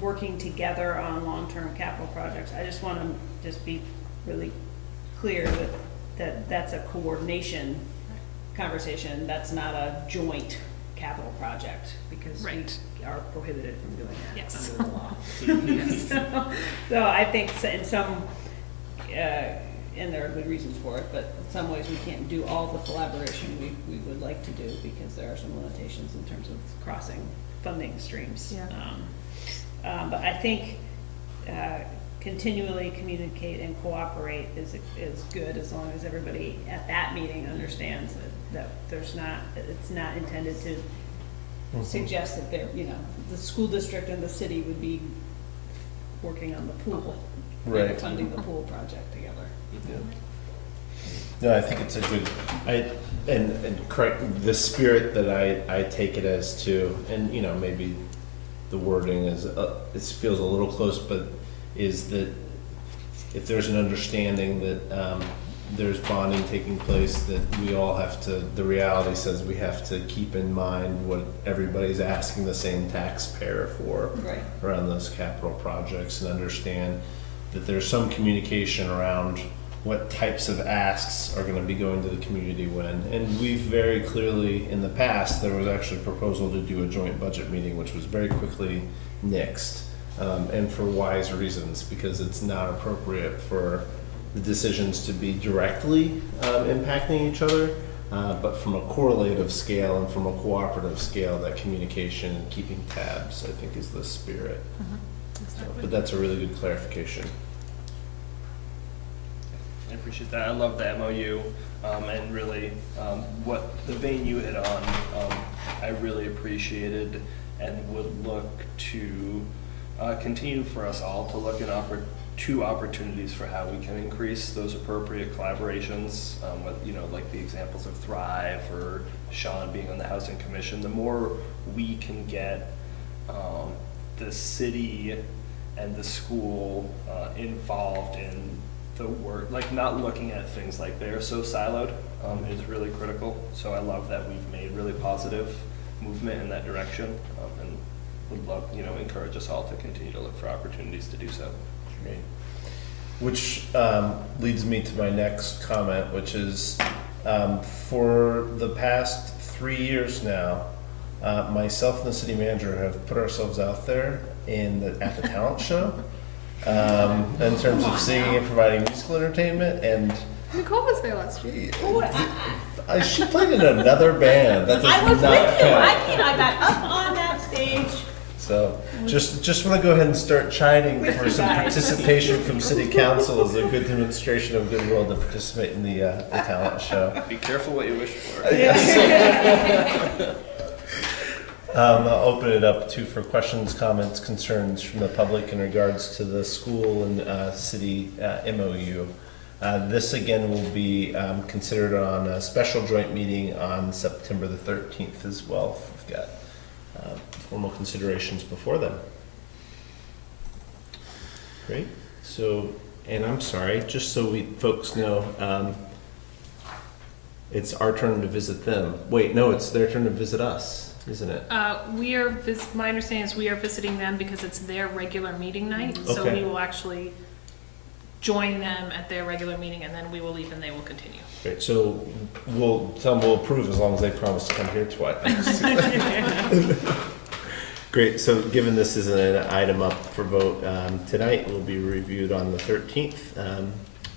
working together on long-term capital projects. I just want to be really clear that that's a coordination conversation. That's not a joint capital project, because Right. we are prohibited from doing that Yes. under the law. So I think in some, and there are good reasons for it, but in some ways we can't do all the collaboration we would like to do because there are some limitations in terms of crossing funding streams. Yeah. But I think continually communicate and cooperate is good, as long as everybody at that meeting understands that it's not intended to suggest that the school district and the city would be working on the pool. Right. Funding the pool project together. Yeah. No, I think it's a good, and correct, the spirit that I take it as too, and maybe the wording is, it feels a little close, but is that if there's an understanding that there's bonding taking place, that we all have to, the reality says we have to keep in mind what everybody's asking the same taxpayer for around those capital projects, and understand that there's some communication around what types of asks are going to be going to the community when. And we've very clearly, in the past, there was actually a proposal to do a joint budget meeting, which was very quickly nixed, and for wise reasons, because it's not appropriate for the decisions to be directly impacting each other, but from a correlative scale and from a cooperative scale, that communication and keeping tabs, I think, is the spirit. But that's a really good clarification. I appreciate that. I love the MOU, and really, what the vein you hit on, I really appreciated and would look to continue for us all to look at two opportunities for how we can increase those appropriate collaborations, with, you know, like the examples of Thrive or Sean being on the Housing Commission. The more we can get the city and the school involved in the work, like not looking at things like they're so siloed, is really critical. So I love that we've made really positive movement in that direction, and would love, you know, encourage us all to continue to look for opportunities to do so. Great. Which leads me to my next comment, which is for the past 3 years now, myself and the city manager have put ourselves out there at the talent show in terms of singing and providing musical entertainment. And Nicole was there last year. she played in another band. That does I was not with you. count. I got up on that stage. So just want to go ahead and start chiding for some participation from city council as a good demonstration of goodwill to participate in the talent show. Be careful what you wish for. I'll open it up for questions, comments, concerns from the public in regards to the school and city MOU. This again will be considered on a special joint meeting on September the 13th as well. We've got formal considerations before then. Great. So, and I'm sorry, just so folks know, it's our turn to visit them. Wait, no, it's their turn to visit us, isn't it? My understanding is we are visiting them because it's their regular meeting night. So Okay. we will actually join them at their regular meeting, and then we will leave and they will continue. Great. So we'll tell them we'll approve as long as they promise to come here twice. Great. So given this is an item up for vote tonight, will be reviewed on the 13th.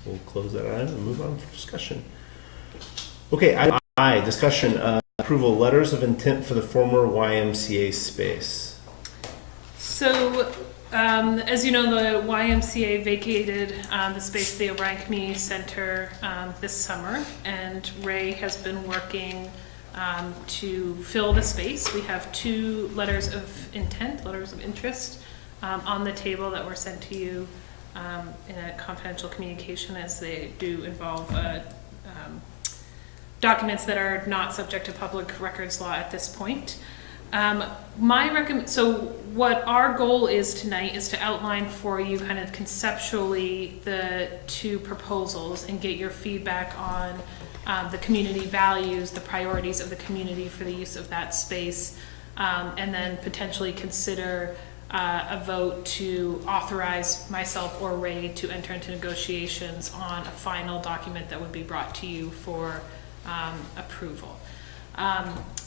We'll close that item and move on for discussion. Okay. I discussion approval letters of intent for the former YMCA space. So, as you know, the YMCA vacated the space of the O'Brien Community Center this summer, and Ray has been working to fill the space. We have 2 letters of intent, letters of interest, on the table that were sent to you in a confidential communication, as they do involve documents that are not subject to public records law at this point. So what our goal is tonight is to outline for you kind of conceptually the 2 proposals and get your feedback on the community values, the priorities of the community for the use of that space, and then potentially consider a vote to authorize myself or Ray to enter into negotiations on a final document that would be brought to you for approval.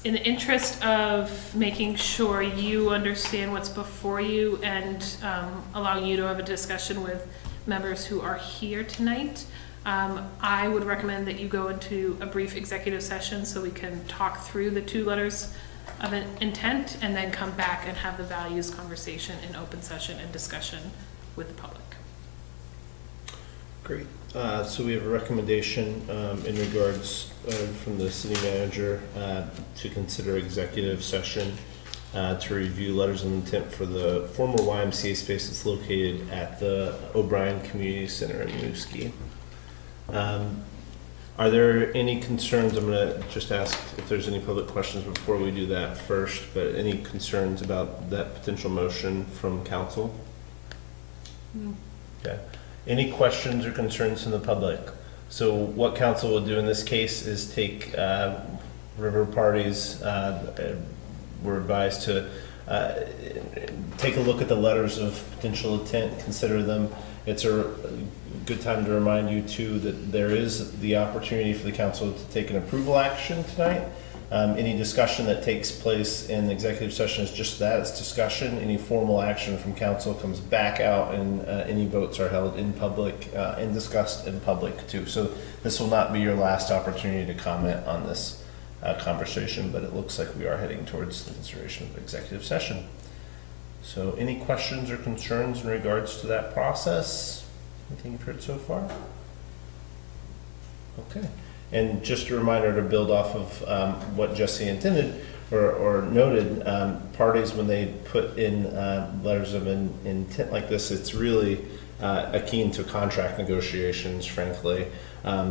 In the interest of making sure you understand what's before you and allowing you to have a discussion with members who are here tonight, I would recommend that you go into a brief executive session so we can talk through the 2 letters of intent and then come back and have the values conversation in open session and discussion with the public. Great. So we have a recommendation in regards from the city manager to consider executive session to review letters of intent for the former YMCA space that's located at the O'Brien Community Center in Winooski. Are there any concerns? I'm going to just ask if there's any public questions before we do that first, but any concerns about that potential motion from council? No. Okay. Any questions or concerns from the public? So what council will do in this case is take river parties, we're advised to take a look at the letters of potential intent, consider them. It's a good time to remind you too that there is the opportunity for the council to take an approval action tonight. Any discussion that takes place in the executive session is just that, it's discussion. Any formal action from council comes back out and any votes are held in public and discussed in public too. So this will not be your last opportunity to comment on this conversation, but it looks like we are heading towards the consideration of executive session. So any questions or concerns in regards to that process? Anything you've heard so far? Okay. And just a reminder to build off of what Jesse intended or noted, parties, when they put in letters of intent like this, it's really akin to contract negotiations, frankly.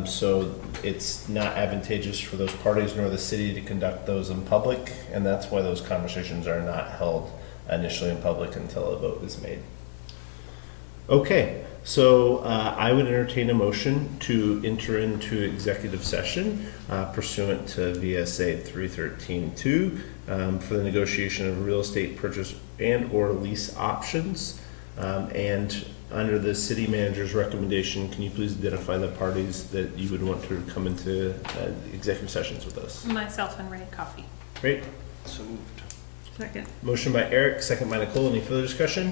So it's not advantageous for those parties nor the city to conduct those in public, and that's why those conversations are not held initially in public until a vote is made. Okay, so I would entertain a motion to enter into executive session pursuant to VSA 313.2 for the negotiation of real estate purchase and or lease options. And under the city manager's recommendation, can you please identify the parties that you would want to come into executive sessions with us? Myself and Ray Coffee. Great. So moved. Second. Motion by Eric, second by Nicole. Any further discussion?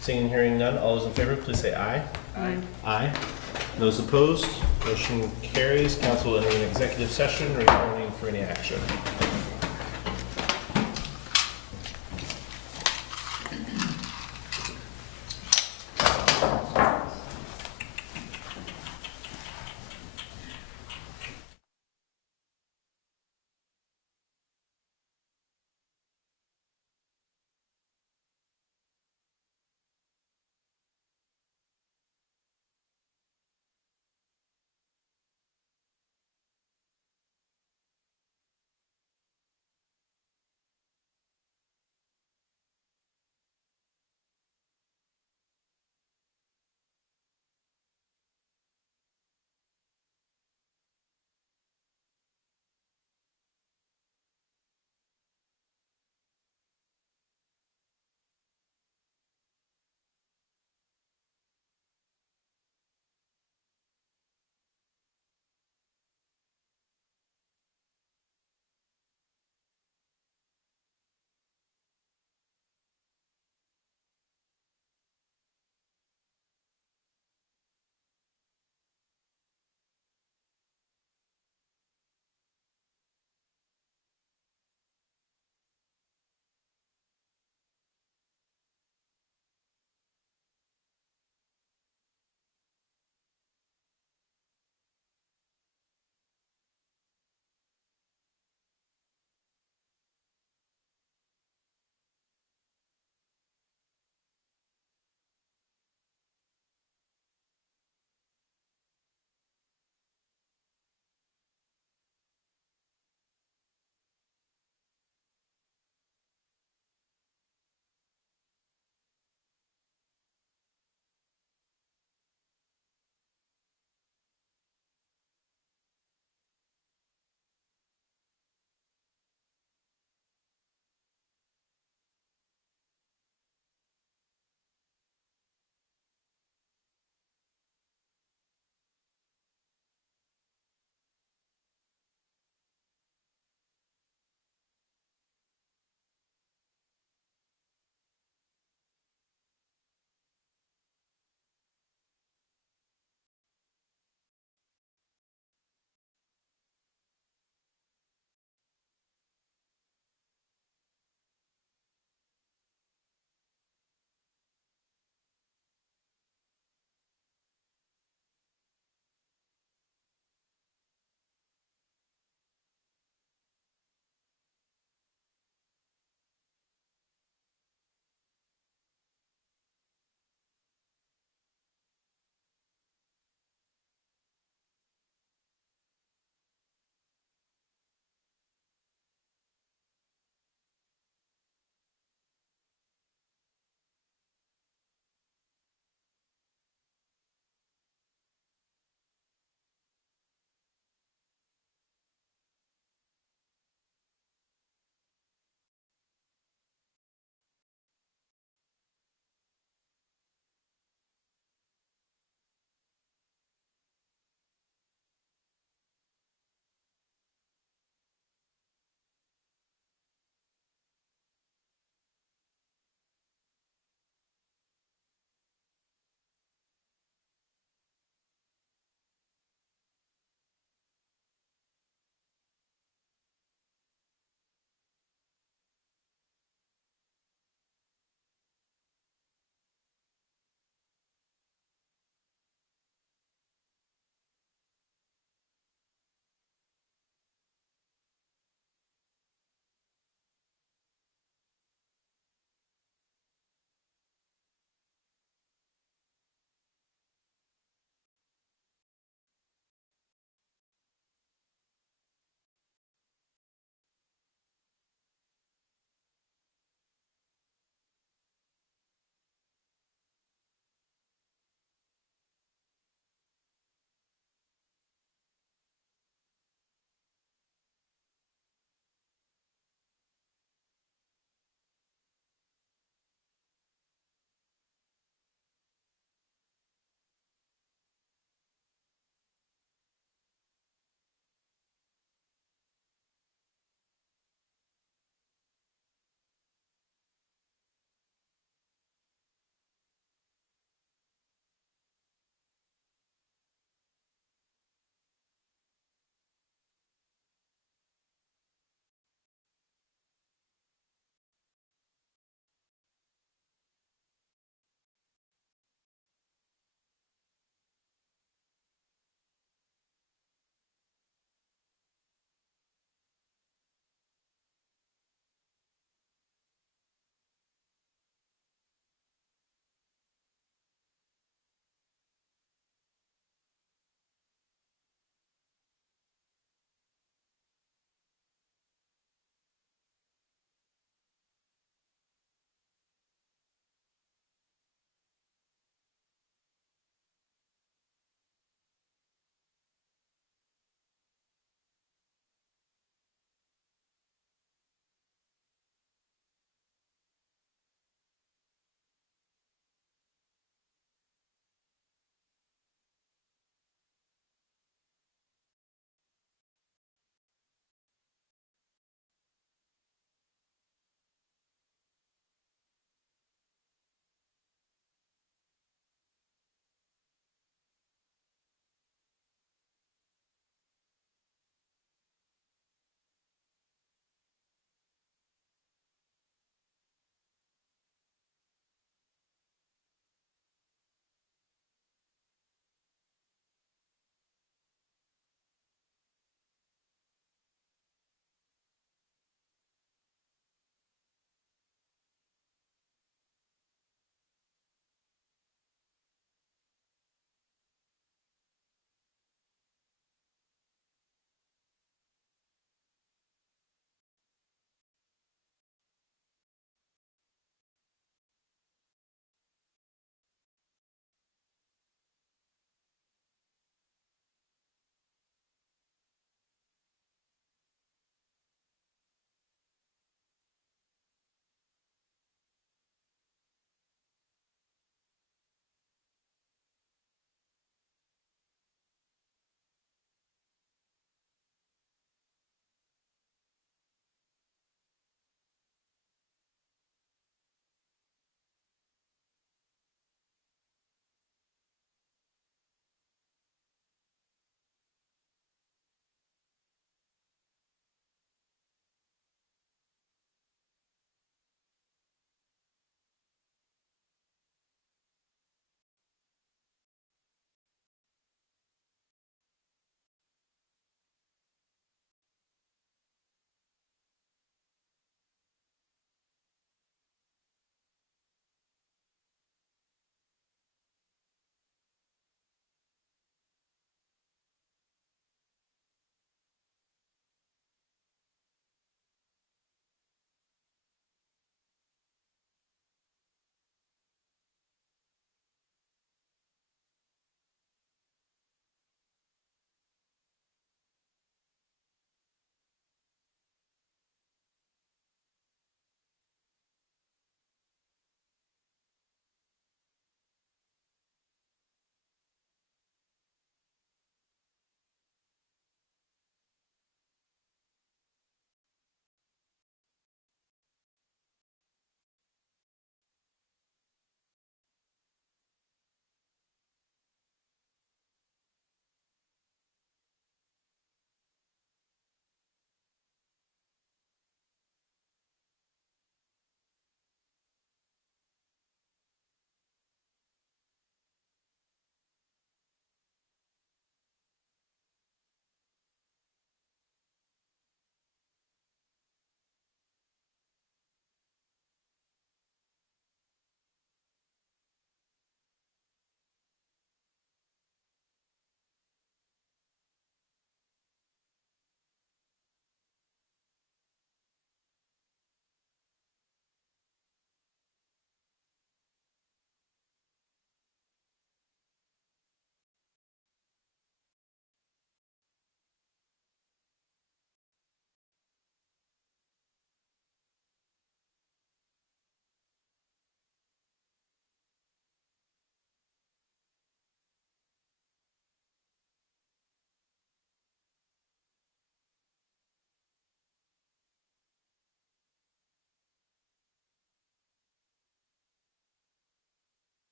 Seeing and hearing none, all those in favor, please say aye. Aye. Aye. Those opposed, motion carries. Council will enter an executive session, returning for any action.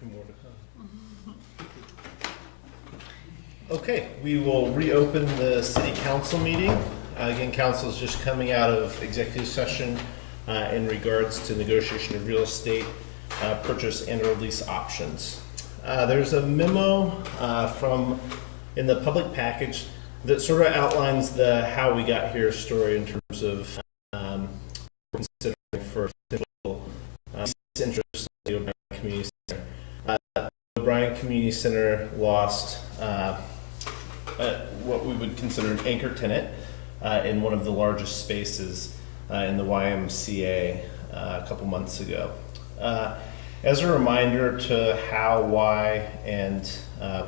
2 more to come. Okay, we will reopen the city council meeting. Again, council is just coming out of executive session in regards to negotiation of real estate purchase and or lease options. There's a memo in the public package that sort of outlines the how we got here story in terms of considering for potential interest in the O'Brien Community Center. The O'Brien Community Center lost what we would consider an anchor tenant in one of the largest spaces in the YMCA a couple months ago. As a reminder to how, why, and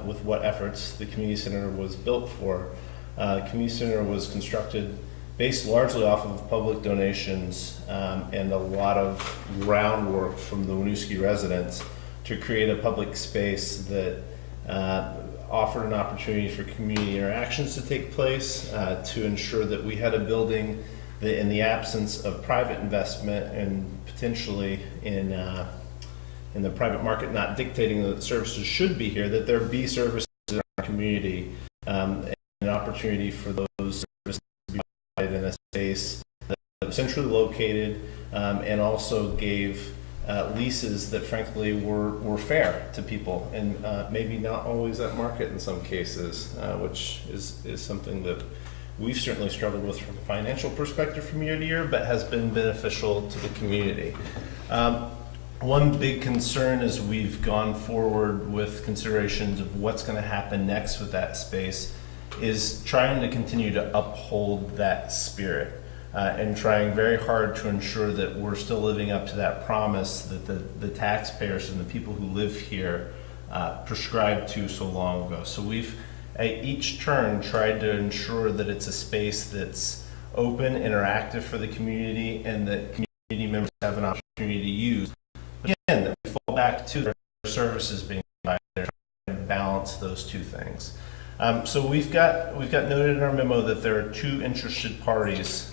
with what efforts the community center was built for, the community center was constructed based largely off of public donations and a lot of groundwork from the Winooski residents to create a public space that offered an opportunity for community interactions to take place, to ensure that we had a building that, in the absence of private investment and potentially in the private market not dictating that services should be here, that there be services in our community, and an opportunity for those services to be provided in a space that was centrally located, and also gave leases that frankly were fair to people, and maybe not always at market in some cases, which is something that we've certainly struggled with from a financial perspective from year to year, but has been beneficial to the community. One big concern as we've gone forward with considerations of what's going to happen next with that space is trying to continue to uphold that spirit. And trying very hard to ensure that we're still living up to that promise that the taxpayers and the people who live here prescribed to so long ago. So we've at each turn tried to ensure that it's a space that's open, interactive for the community, and that community members have an opportunity to use. But again, that we fall back to their services being provided, trying to balance those two things. So we've got noted in our memo that there are 2 interested parties.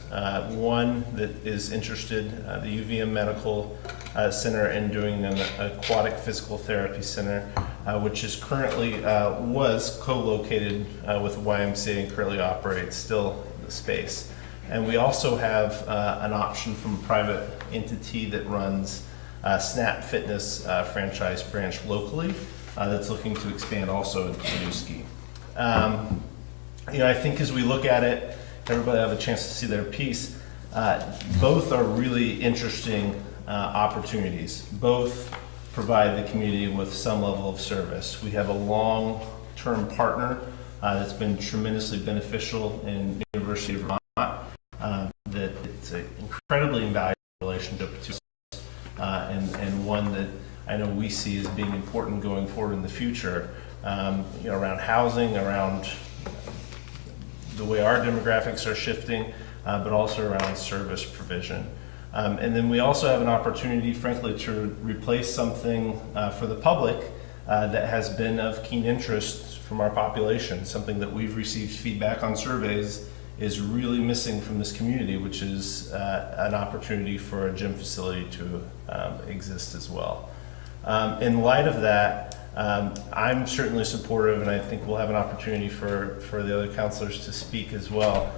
One that is interested, the UVM Medical Center, in doing an aquatic physical therapy center, which is currently was co-located with the YMCA and currently operates still the space. And we also have an option from a private entity that runs Snap Fitness franchise branch locally that's looking to expand also in Winooski. I think as we look at it, everybody have a chance to see their piece. Both are really interesting opportunities. Both provide the community with some level of service. We have a long-term partner that's been tremendously beneficial in the University of Vermont. That it's an incredibly invaluable relationship to us, and one that I know we see as being important going forward in the future. Around housing, around the way our demographics are shifting, but also around service provision. And then we also have an opportunity, frankly, to replace something for the public that has been of keen interest from our population, something that we've received feedback on surveys is really missing from this community, which is an opportunity for a gym facility to exist as well. In light of that, I'm certainly supportive, and I think we'll have an opportunity for the other counselors to speak as well,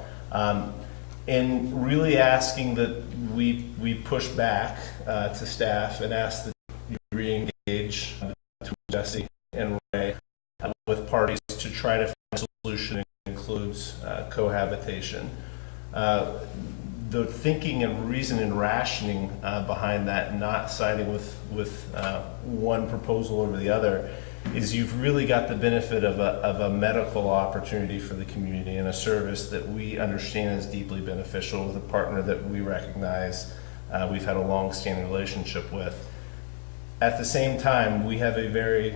in really asking that we push back to staff and ask that you re-engage to Jesse and Ray with parties to try to find a solution that includes cohabitation. The thinking and reason and rationing behind that, not siding with one proposal over the other, is you've really got the benefit of a medical opportunity for the community and a service that we understand is deeply beneficial with a partner that we recognize we've had a long-standing relationship with. At the same time, we have a very,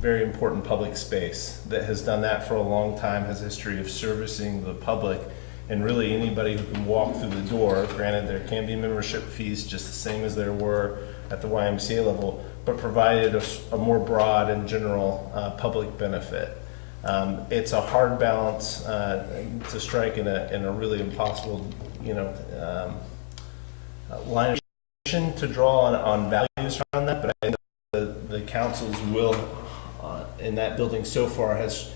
very important public space that has done that for a long time, has a history of servicing the public. And really anybody who can walk through the door, granted there can be membership fees just the same as there were at the YMCA level, but provided a more broad and general public benefit. It's a hard balance to strike in a really impossible, line of to draw on values around that, but I think the the council's will in that building so far has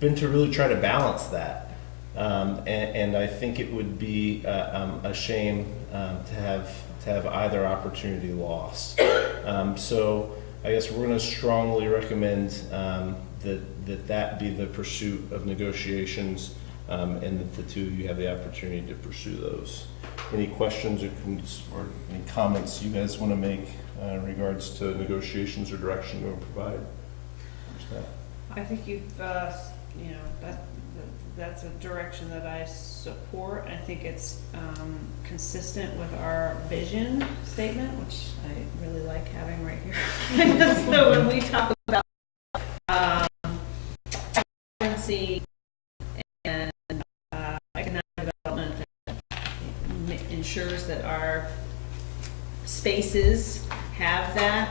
been to really try to balance that. And I think it would be a shame to have either opportunity lost. So I guess we're going to strongly recommend that be the pursuit of negotiations, and that the two of you have the opportunity to pursue those. Any questions or any comments you guys want to make in regards to negotiations or direction you want to provide? I think you've, that's a direction that I support. I think it's consistent with our vision statement, which I really like having right here. So when we talk about vibrancy and economic development, that ensures that our spaces have that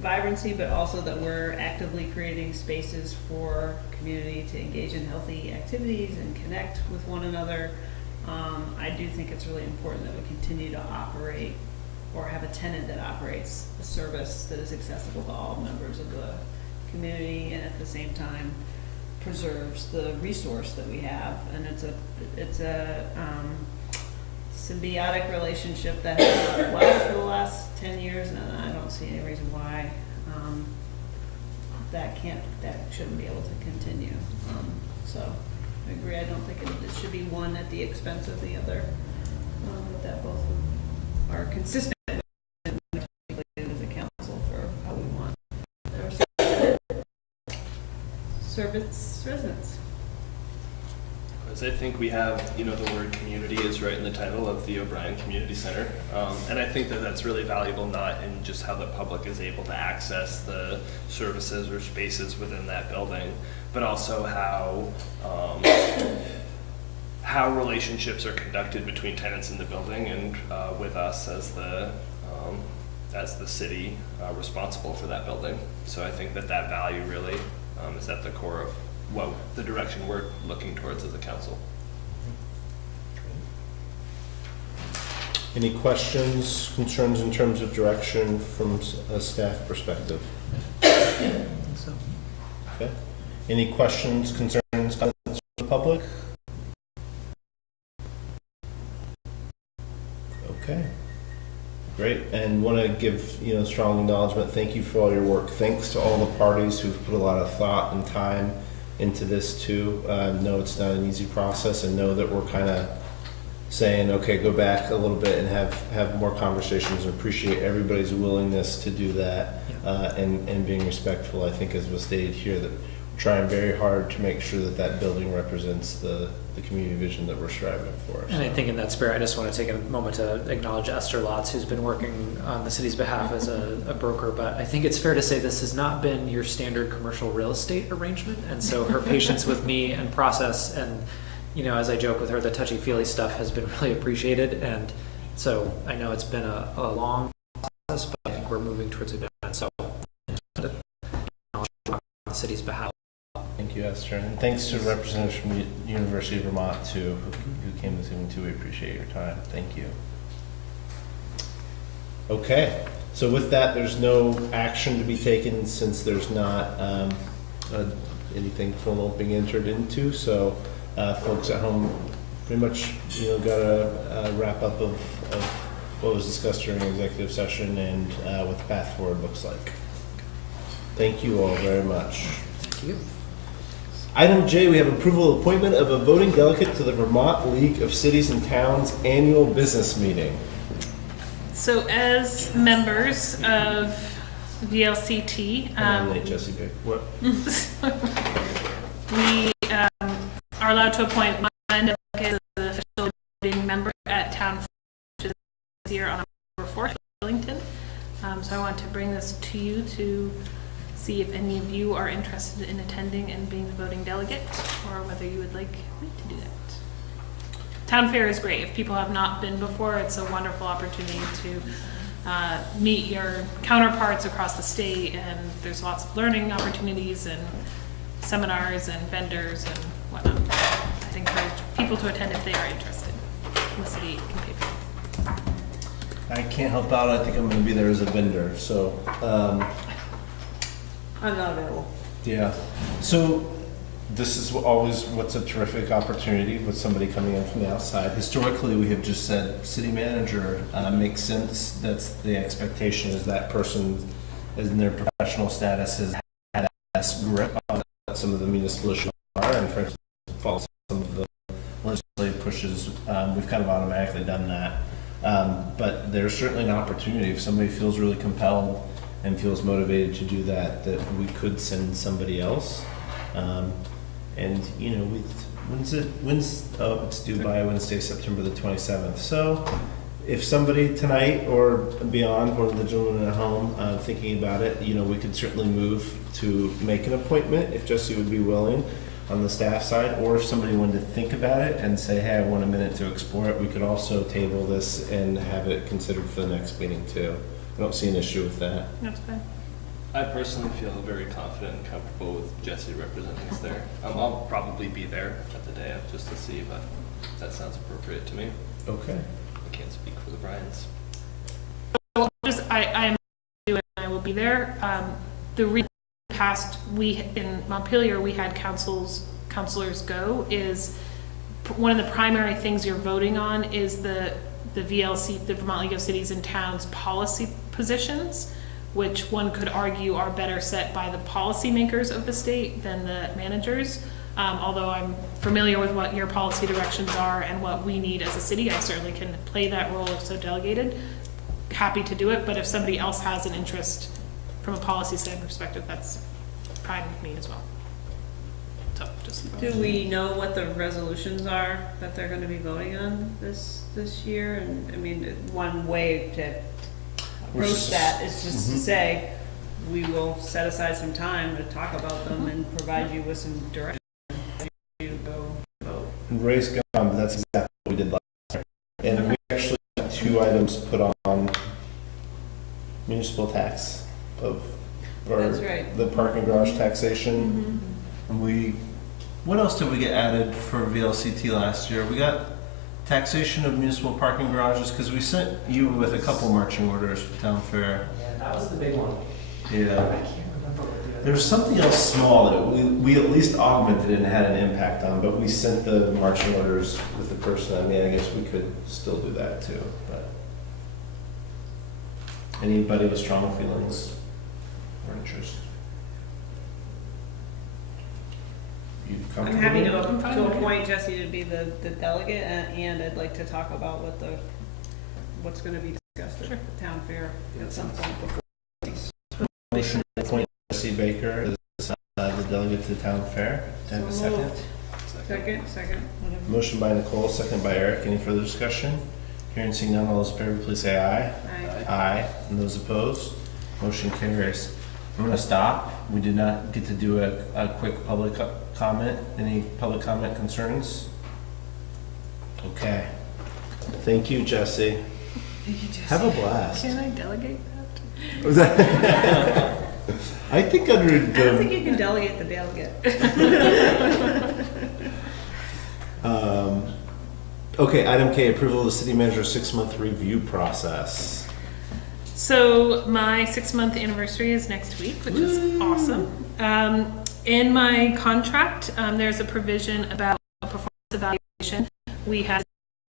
vibrancy, but also that we're actively creating spaces for community to engage in healthy activities and connect with one another. I do think it's really important that we continue to operate or have a tenant that operates a service that is accessible to all members of the community and at the same time preserves the resource that we have. And it's a symbiotic relationship that has worked well for the last 10 years, and I don't see any reason why that shouldn't be able to continue. So I agree. I don't think it should be one at the expense of the other, but that both are consistent with as a council for how we want our service residents. I think we have, the word community is right in the title of the O'Brien Community Center. And I think that that's really valuable, not in just how the public is able to access the services or spaces within that building, but also how relationships are conducted between tenants in the building and with us as the city responsible for that building. So I think that value really is at the core of the direction we're looking towards as a council. Any questions, concerns in terms of direction from a staff perspective? So. Okay. Any questions, concerns, comments from the public? Okay. Great, and want to give strong acknowledgement. Thank you for all your work. Thanks to all the parties who've put a lot of thought and time into this too. Know it's not an easy process, and know that we're kind of saying, okay, go back a little bit and have more conversations, and appreciate everybody's willingness to do that, and being respectful. I think, as was stated here, that we're trying very hard to make sure that building represents the community vision that we're striving for. And I think in that spirit, I just want to take a moment to acknowledge Esther Lotz, who's been working on the city's behalf as a broker, but I think it's fair to say this has not been your standard commercial real estate arrangement, and so her patience with me and process, and as I joke with her, the touchy-feely stuff has been really appreciated, and so I know it's been a long process, but I think we're moving towards a good end, so on the city's behalf. Thank you, Esther, and thanks to representatives from the University of Vermont too, who came this evening too. We appreciate your time. Thank you. Okay, so with that, there's no action to be taken since there's not anything formal being entered into. So folks at home pretty much got a wrap up of what was discussed during executive session and what the path forward looks like. Thank you all very much. Thank you. Item J, we have approval of appointment of a voting delegate to the Vermont League of Cities and Towns annual business meeting. So as members of VLCT, I nominate Jesse Big. What? we are allowed to appoint one delegate as the official voting member at town, which is this year on October 4th in Wellington. So I want to bring this to you to see if any of you are interested in attending and being the voting delegate, or whether you would like me to do that. Town fair is great. If people have not been before, it's a wonderful opportunity to meet your counterparts across the state, and there's lots of learning opportunities and seminars and vendors and whatnot. I'd encourage people to attend if they are interested. The city can pay for it. I can't help out. I think I'm going to be there as a vendor. So I'm not available. Yeah, so this is always what's a terrific opportunity with somebody coming in from the outside. Historically, we have just said city manager makes sense. That's the expectation, is that person is in their professional status has had less grip on some of the municipal issues and frankly follow some of the legislative pushes. We've kind of automatically done that. But there's certainly an opportunity if somebody feels really compelled and feels motivated to do that, that we could send somebody else. And you know, it's due by Wednesday, September the 27th. So if somebody tonight or beyond, one of the gentlemen at home thinking about it, you know, we could certainly move to make an appointment if Jesse would be willing on the staff side, or if somebody wanted to think about it and say, hey, I want a minute to explore it, we could also table this and have it considered for the next meeting too. I don't see an issue with that. That's fine. I personally feel very confident and comfortable with Jesse representing us there. I'll probably be there at the day of just to see, but that sounds appropriate to me. Okay. I can't speak for the Bryans. So I will be there. The reason past we in Montpelier we had counselors go is one of the primary things you're voting on is the VLC, the Vermont League of Cities and Towns policy positions, which one could argue are better set by the policymakers of the state than the managers. Although I'm familiar with what your policy directions are and what we need as a city, I certainly can play that role if so delegated. Happy to do it, but if somebody else has an interest from a policy setting perspective, that's fine with me as well. So just Do we know what the resolutions are that they're gonna be voting on this year? And, I mean, one way to approach that is just to say, we will set aside some time to talk about them and provide you with some direction. You go vote. Raise gun, but that's exactly what we did last year. And we actually had 2 items put on municipal tax That's right. the parking garage taxation. What else did we get added for VLCT last year? We got taxation of municipal parking garages, because we sent you with a couple marching orders for town fair. Yeah, that was the big one. I Yeah. can't remember what the There was something else small that we at least augmented and had an impact on, but we sent the marching orders with the person. I mean, I guess we could still do that too, but. Anybody with strong feelings or interest? You I'm comfortable? happy I'm fine to with it. appoint Jesse to be the delegate, and I'd like to talk about what's gonna be discussed at the town fair at some point before. Motion to appoint Jesse Baker as the delegate to the town fair. Do I have a So second? moved. Second, whatever. Motion by Nicole, second by Eric. Any further discussion? Hearing seeing none, all those in favor, please say aye. Aye. Aye. And those opposed? Motion carries. I'm gonna stop. We did not get to do a quick public comment. Any public comment concerns? Okay. Thank you, Jesse. Have a blast. Can I delegate that? Was that? I think under I don't think the, you can delegate the delegate. okay, item K, approval of the city manager's 6-month review process. So my 6-month anniversary is next week, which is awesome. In my contract, there's a provision about a performance evaluation. We had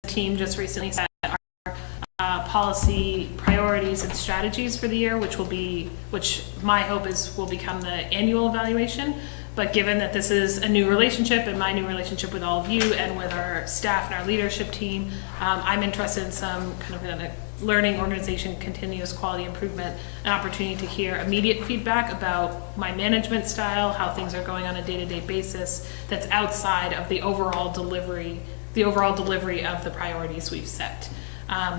a team just recently set our policy priorities and strategies for the year, which my hope is will become the annual evaluation. But given that this is a new relationship and my new relationship with all of you and with our staff and our leadership team, I'm interested in some kind of a learning organization, continuous quality improvement, an opportunity to hear immediate feedback about my management style, how things are going on a day-to-day basis that's outside of the overall delivery of the priorities we've set.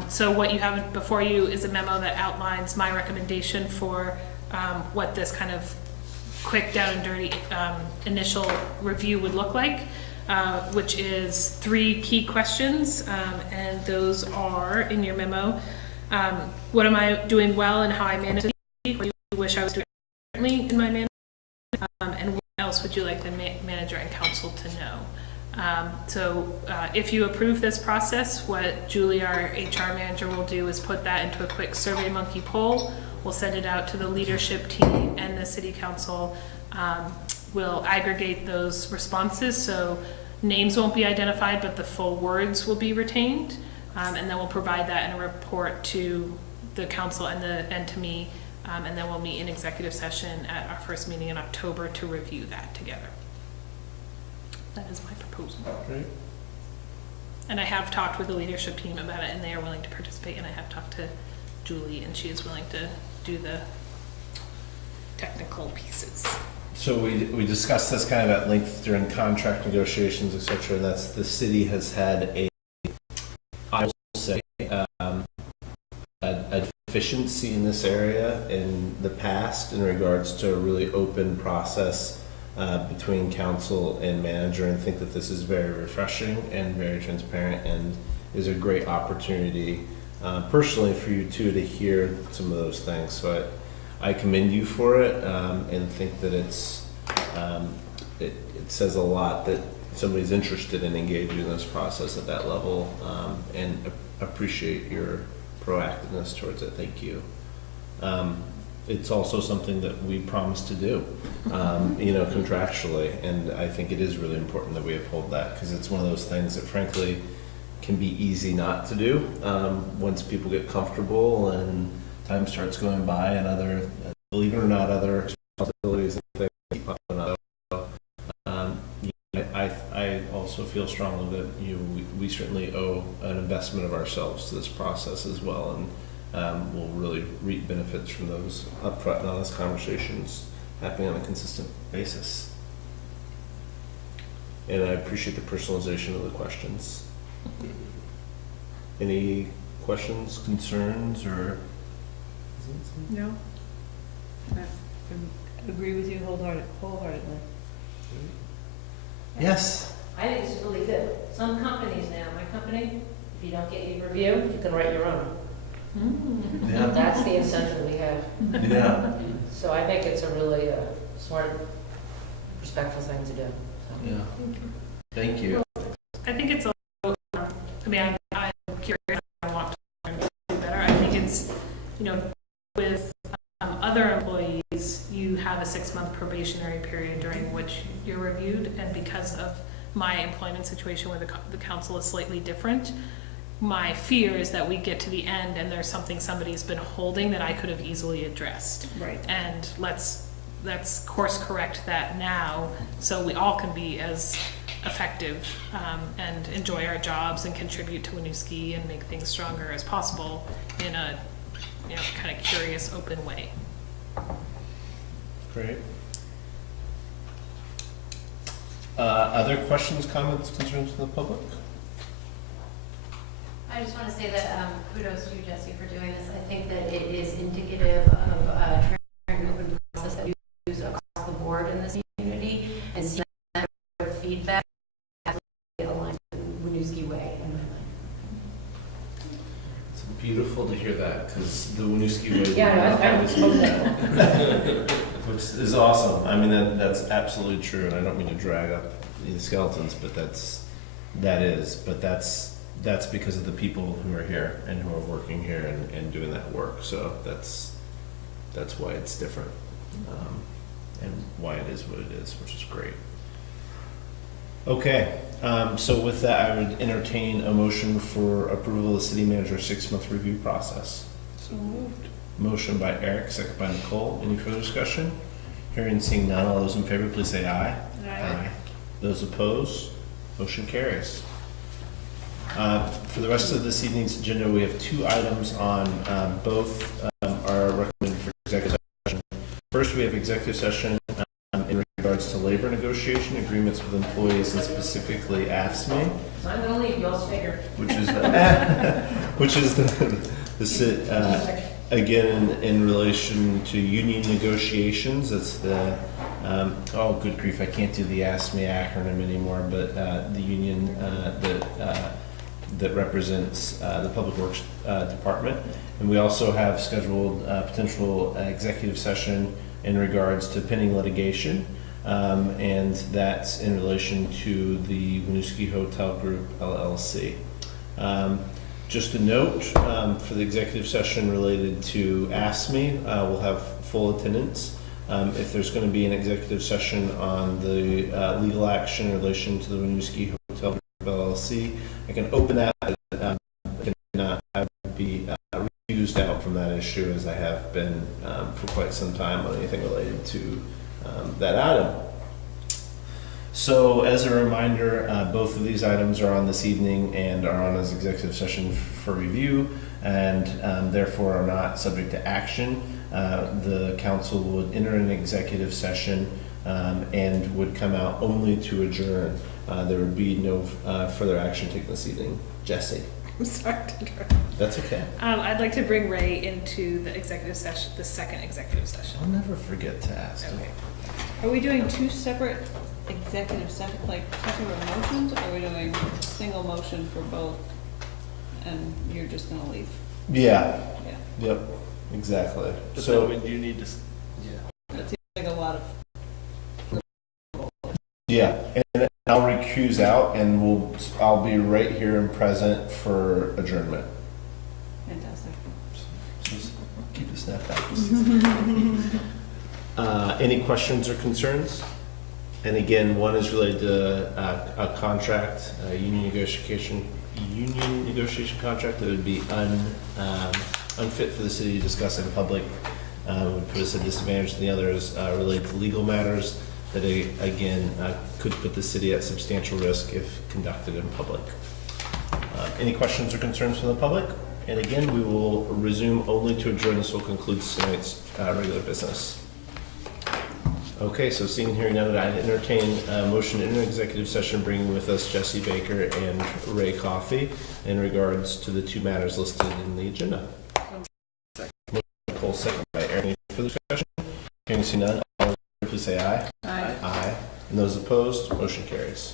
So what you have before you is a memo that outlines my recommendation for what this kind of quick down and dirty initial review would look like, which is 3 key questions, and those are in your memo. What am I doing well and how I manage it? What do you wish I was doing differently in my management? And what else would you like the manager and council to know? So if you approve this process, what Julie, our HR manager, will do is put that into a quick SurveyMonkey poll We'll send it out to the leadership team and the city council. We'll aggregate those responses, so names won't be identified, but the full words will be retained. And then we'll provide that in a report to the council and to me. And then we'll meet in executive session at our first meeting in October to review that together. That is my proposal. Great. And I have talked with the leadership team about it, and they are willing to participate, and I have talked to Julie, and she is willing to do the technical pieces. So we discussed this kind of at length during contract negotiations, et cetera, and that's the city has had a, I will say, a deficiency in this area in the past in regards to a really open process between council and manager, and think that this is very refreshing and very transparent and is a great opportunity personally for you too to hear some of those things. So I commend you for it and think that it says a lot that somebody's interested in engaging in this process at that level, and appreciate your proactiveness towards it. Thank you. It's also something that we promised to do, contractually, and I think it is really important that we uphold that, because it's one of those things that frankly can be easy not to do once people get comfortable and time starts going by and other, believe it or not, other responsibilities and things keep popping up. I also feel strongly that we certainly owe an investment of ourselves to this process as well, and we'll really reap benefits from those upfront and honest conversations happening on a consistent basis. And I appreciate the personalization of the questions. Any questions, concerns, or? No? I agree with you wholeheartedly. Yes. I think it's really good. Some companies now, my company, if you don't get your review, you can write your own. Yeah. That's the incentive we have. Yeah. So I think it's a really smart, respectful thing to do. So. Yeah. Thank you. I think it's a little, I'm curious, I want to learn to do better. I think it's, with other employees, you have a 6-month probationary period during which you're reviewed, and because of my employment situation where the council is slightly different, my fear is that we get to the end and there's something somebody's been holding that I could have easily addressed. Right. And let's course correct that now, so we all can be as effective and enjoy our jobs and contribute to Winooski and make things stronger as possible in a kind of curious, open way. Great. Other questions, comments, concerns from the public? I just want to say that kudos to you, Jesse, for doing this. I think that it is indicative of a transparent and open process that we use across the board in this community, and seeing that feedback absolutely aligned with the Winooski way in my mind. It's beautiful to hear that, because the Winooski way. Yeah, I spoke that. Which is awesome. I mean, that's absolutely true, and I don't mean to drag up the skeletons, but that's because of the people who are here and who are working here and doing that work. So that's why it's different, and why it is what it is, which is great. Okay, so with that, I would entertain a motion for approval of the city manager's 6-month review process. So moved. Motion by Eric, second by Nicole. Any further discussion? Hearing and seeing none, all those in favor, please say aye. Aye. Those opposed, motion carries. For the rest of this evening's agenda, we have 2 items on both are recommended for executive session. First, we have executive session in regards to labor negotiation agreements with employees, and specifically AFSCME, So I'm gonna leave, y'all stay here. which is again in relation to union negotiations. That's the oh good grief, I can't do the AFSCME acronym anymore, but the union that represents the Public Works Department. And we also have scheduled potential executive session in regards to pending litigation, and that's in relation to the Winooski Hotel Group LLC. Just a note, for the executive session related to ASME, we'll have full attendance. If there's going to be an executive session on the legal action in relation to the Winooski Hotel LLC, I can open that, but I would be recused out from that issue as I have been for quite some time on anything related to that item. So as a reminder, both of these items are on this evening and are on as executive session for review, and therefore are not subject to action. The council would enter an executive session and would come out only to adjourn. There would be no further action taken this evening. Jesse. I'm sorry to interrupt. That's okay. I'd like to bring Ray into the executive session, the second executive session. I'll never forget to ask. Okay. Are we doing two separate executive separate motions, or are we doing a single motion for both, and you're just gonna leave? Yeah. Yeah. Yep. Exactly. But So then would you need to, yeah. That seems like a lot of. yeah, and I'll recuse out, and I'll be right here and present for adjournment. Fantastic. Just keep the snap back. Any questions or concerns? And again, one is related to a contract, a union negotiation contract that would be unfit for the city to discuss in public. Would put us at disadvantage. The other is related to legal matters that again could put the city at substantial risk if conducted in public. Any questions or concerns from the public? And again, we will resume only to adjourn. This will conclude tonight's regular business. Okay, so seeing here none, I'd entertain a motion to enter executive session, bringing with us Jesse Baker and Ray Coffey in regards to the two matters listed in the agenda. Motion second by Aaron. Any further discussion? Hearing see none, all in favor, please say aye. Aye. Aye. And those opposed, motion carries.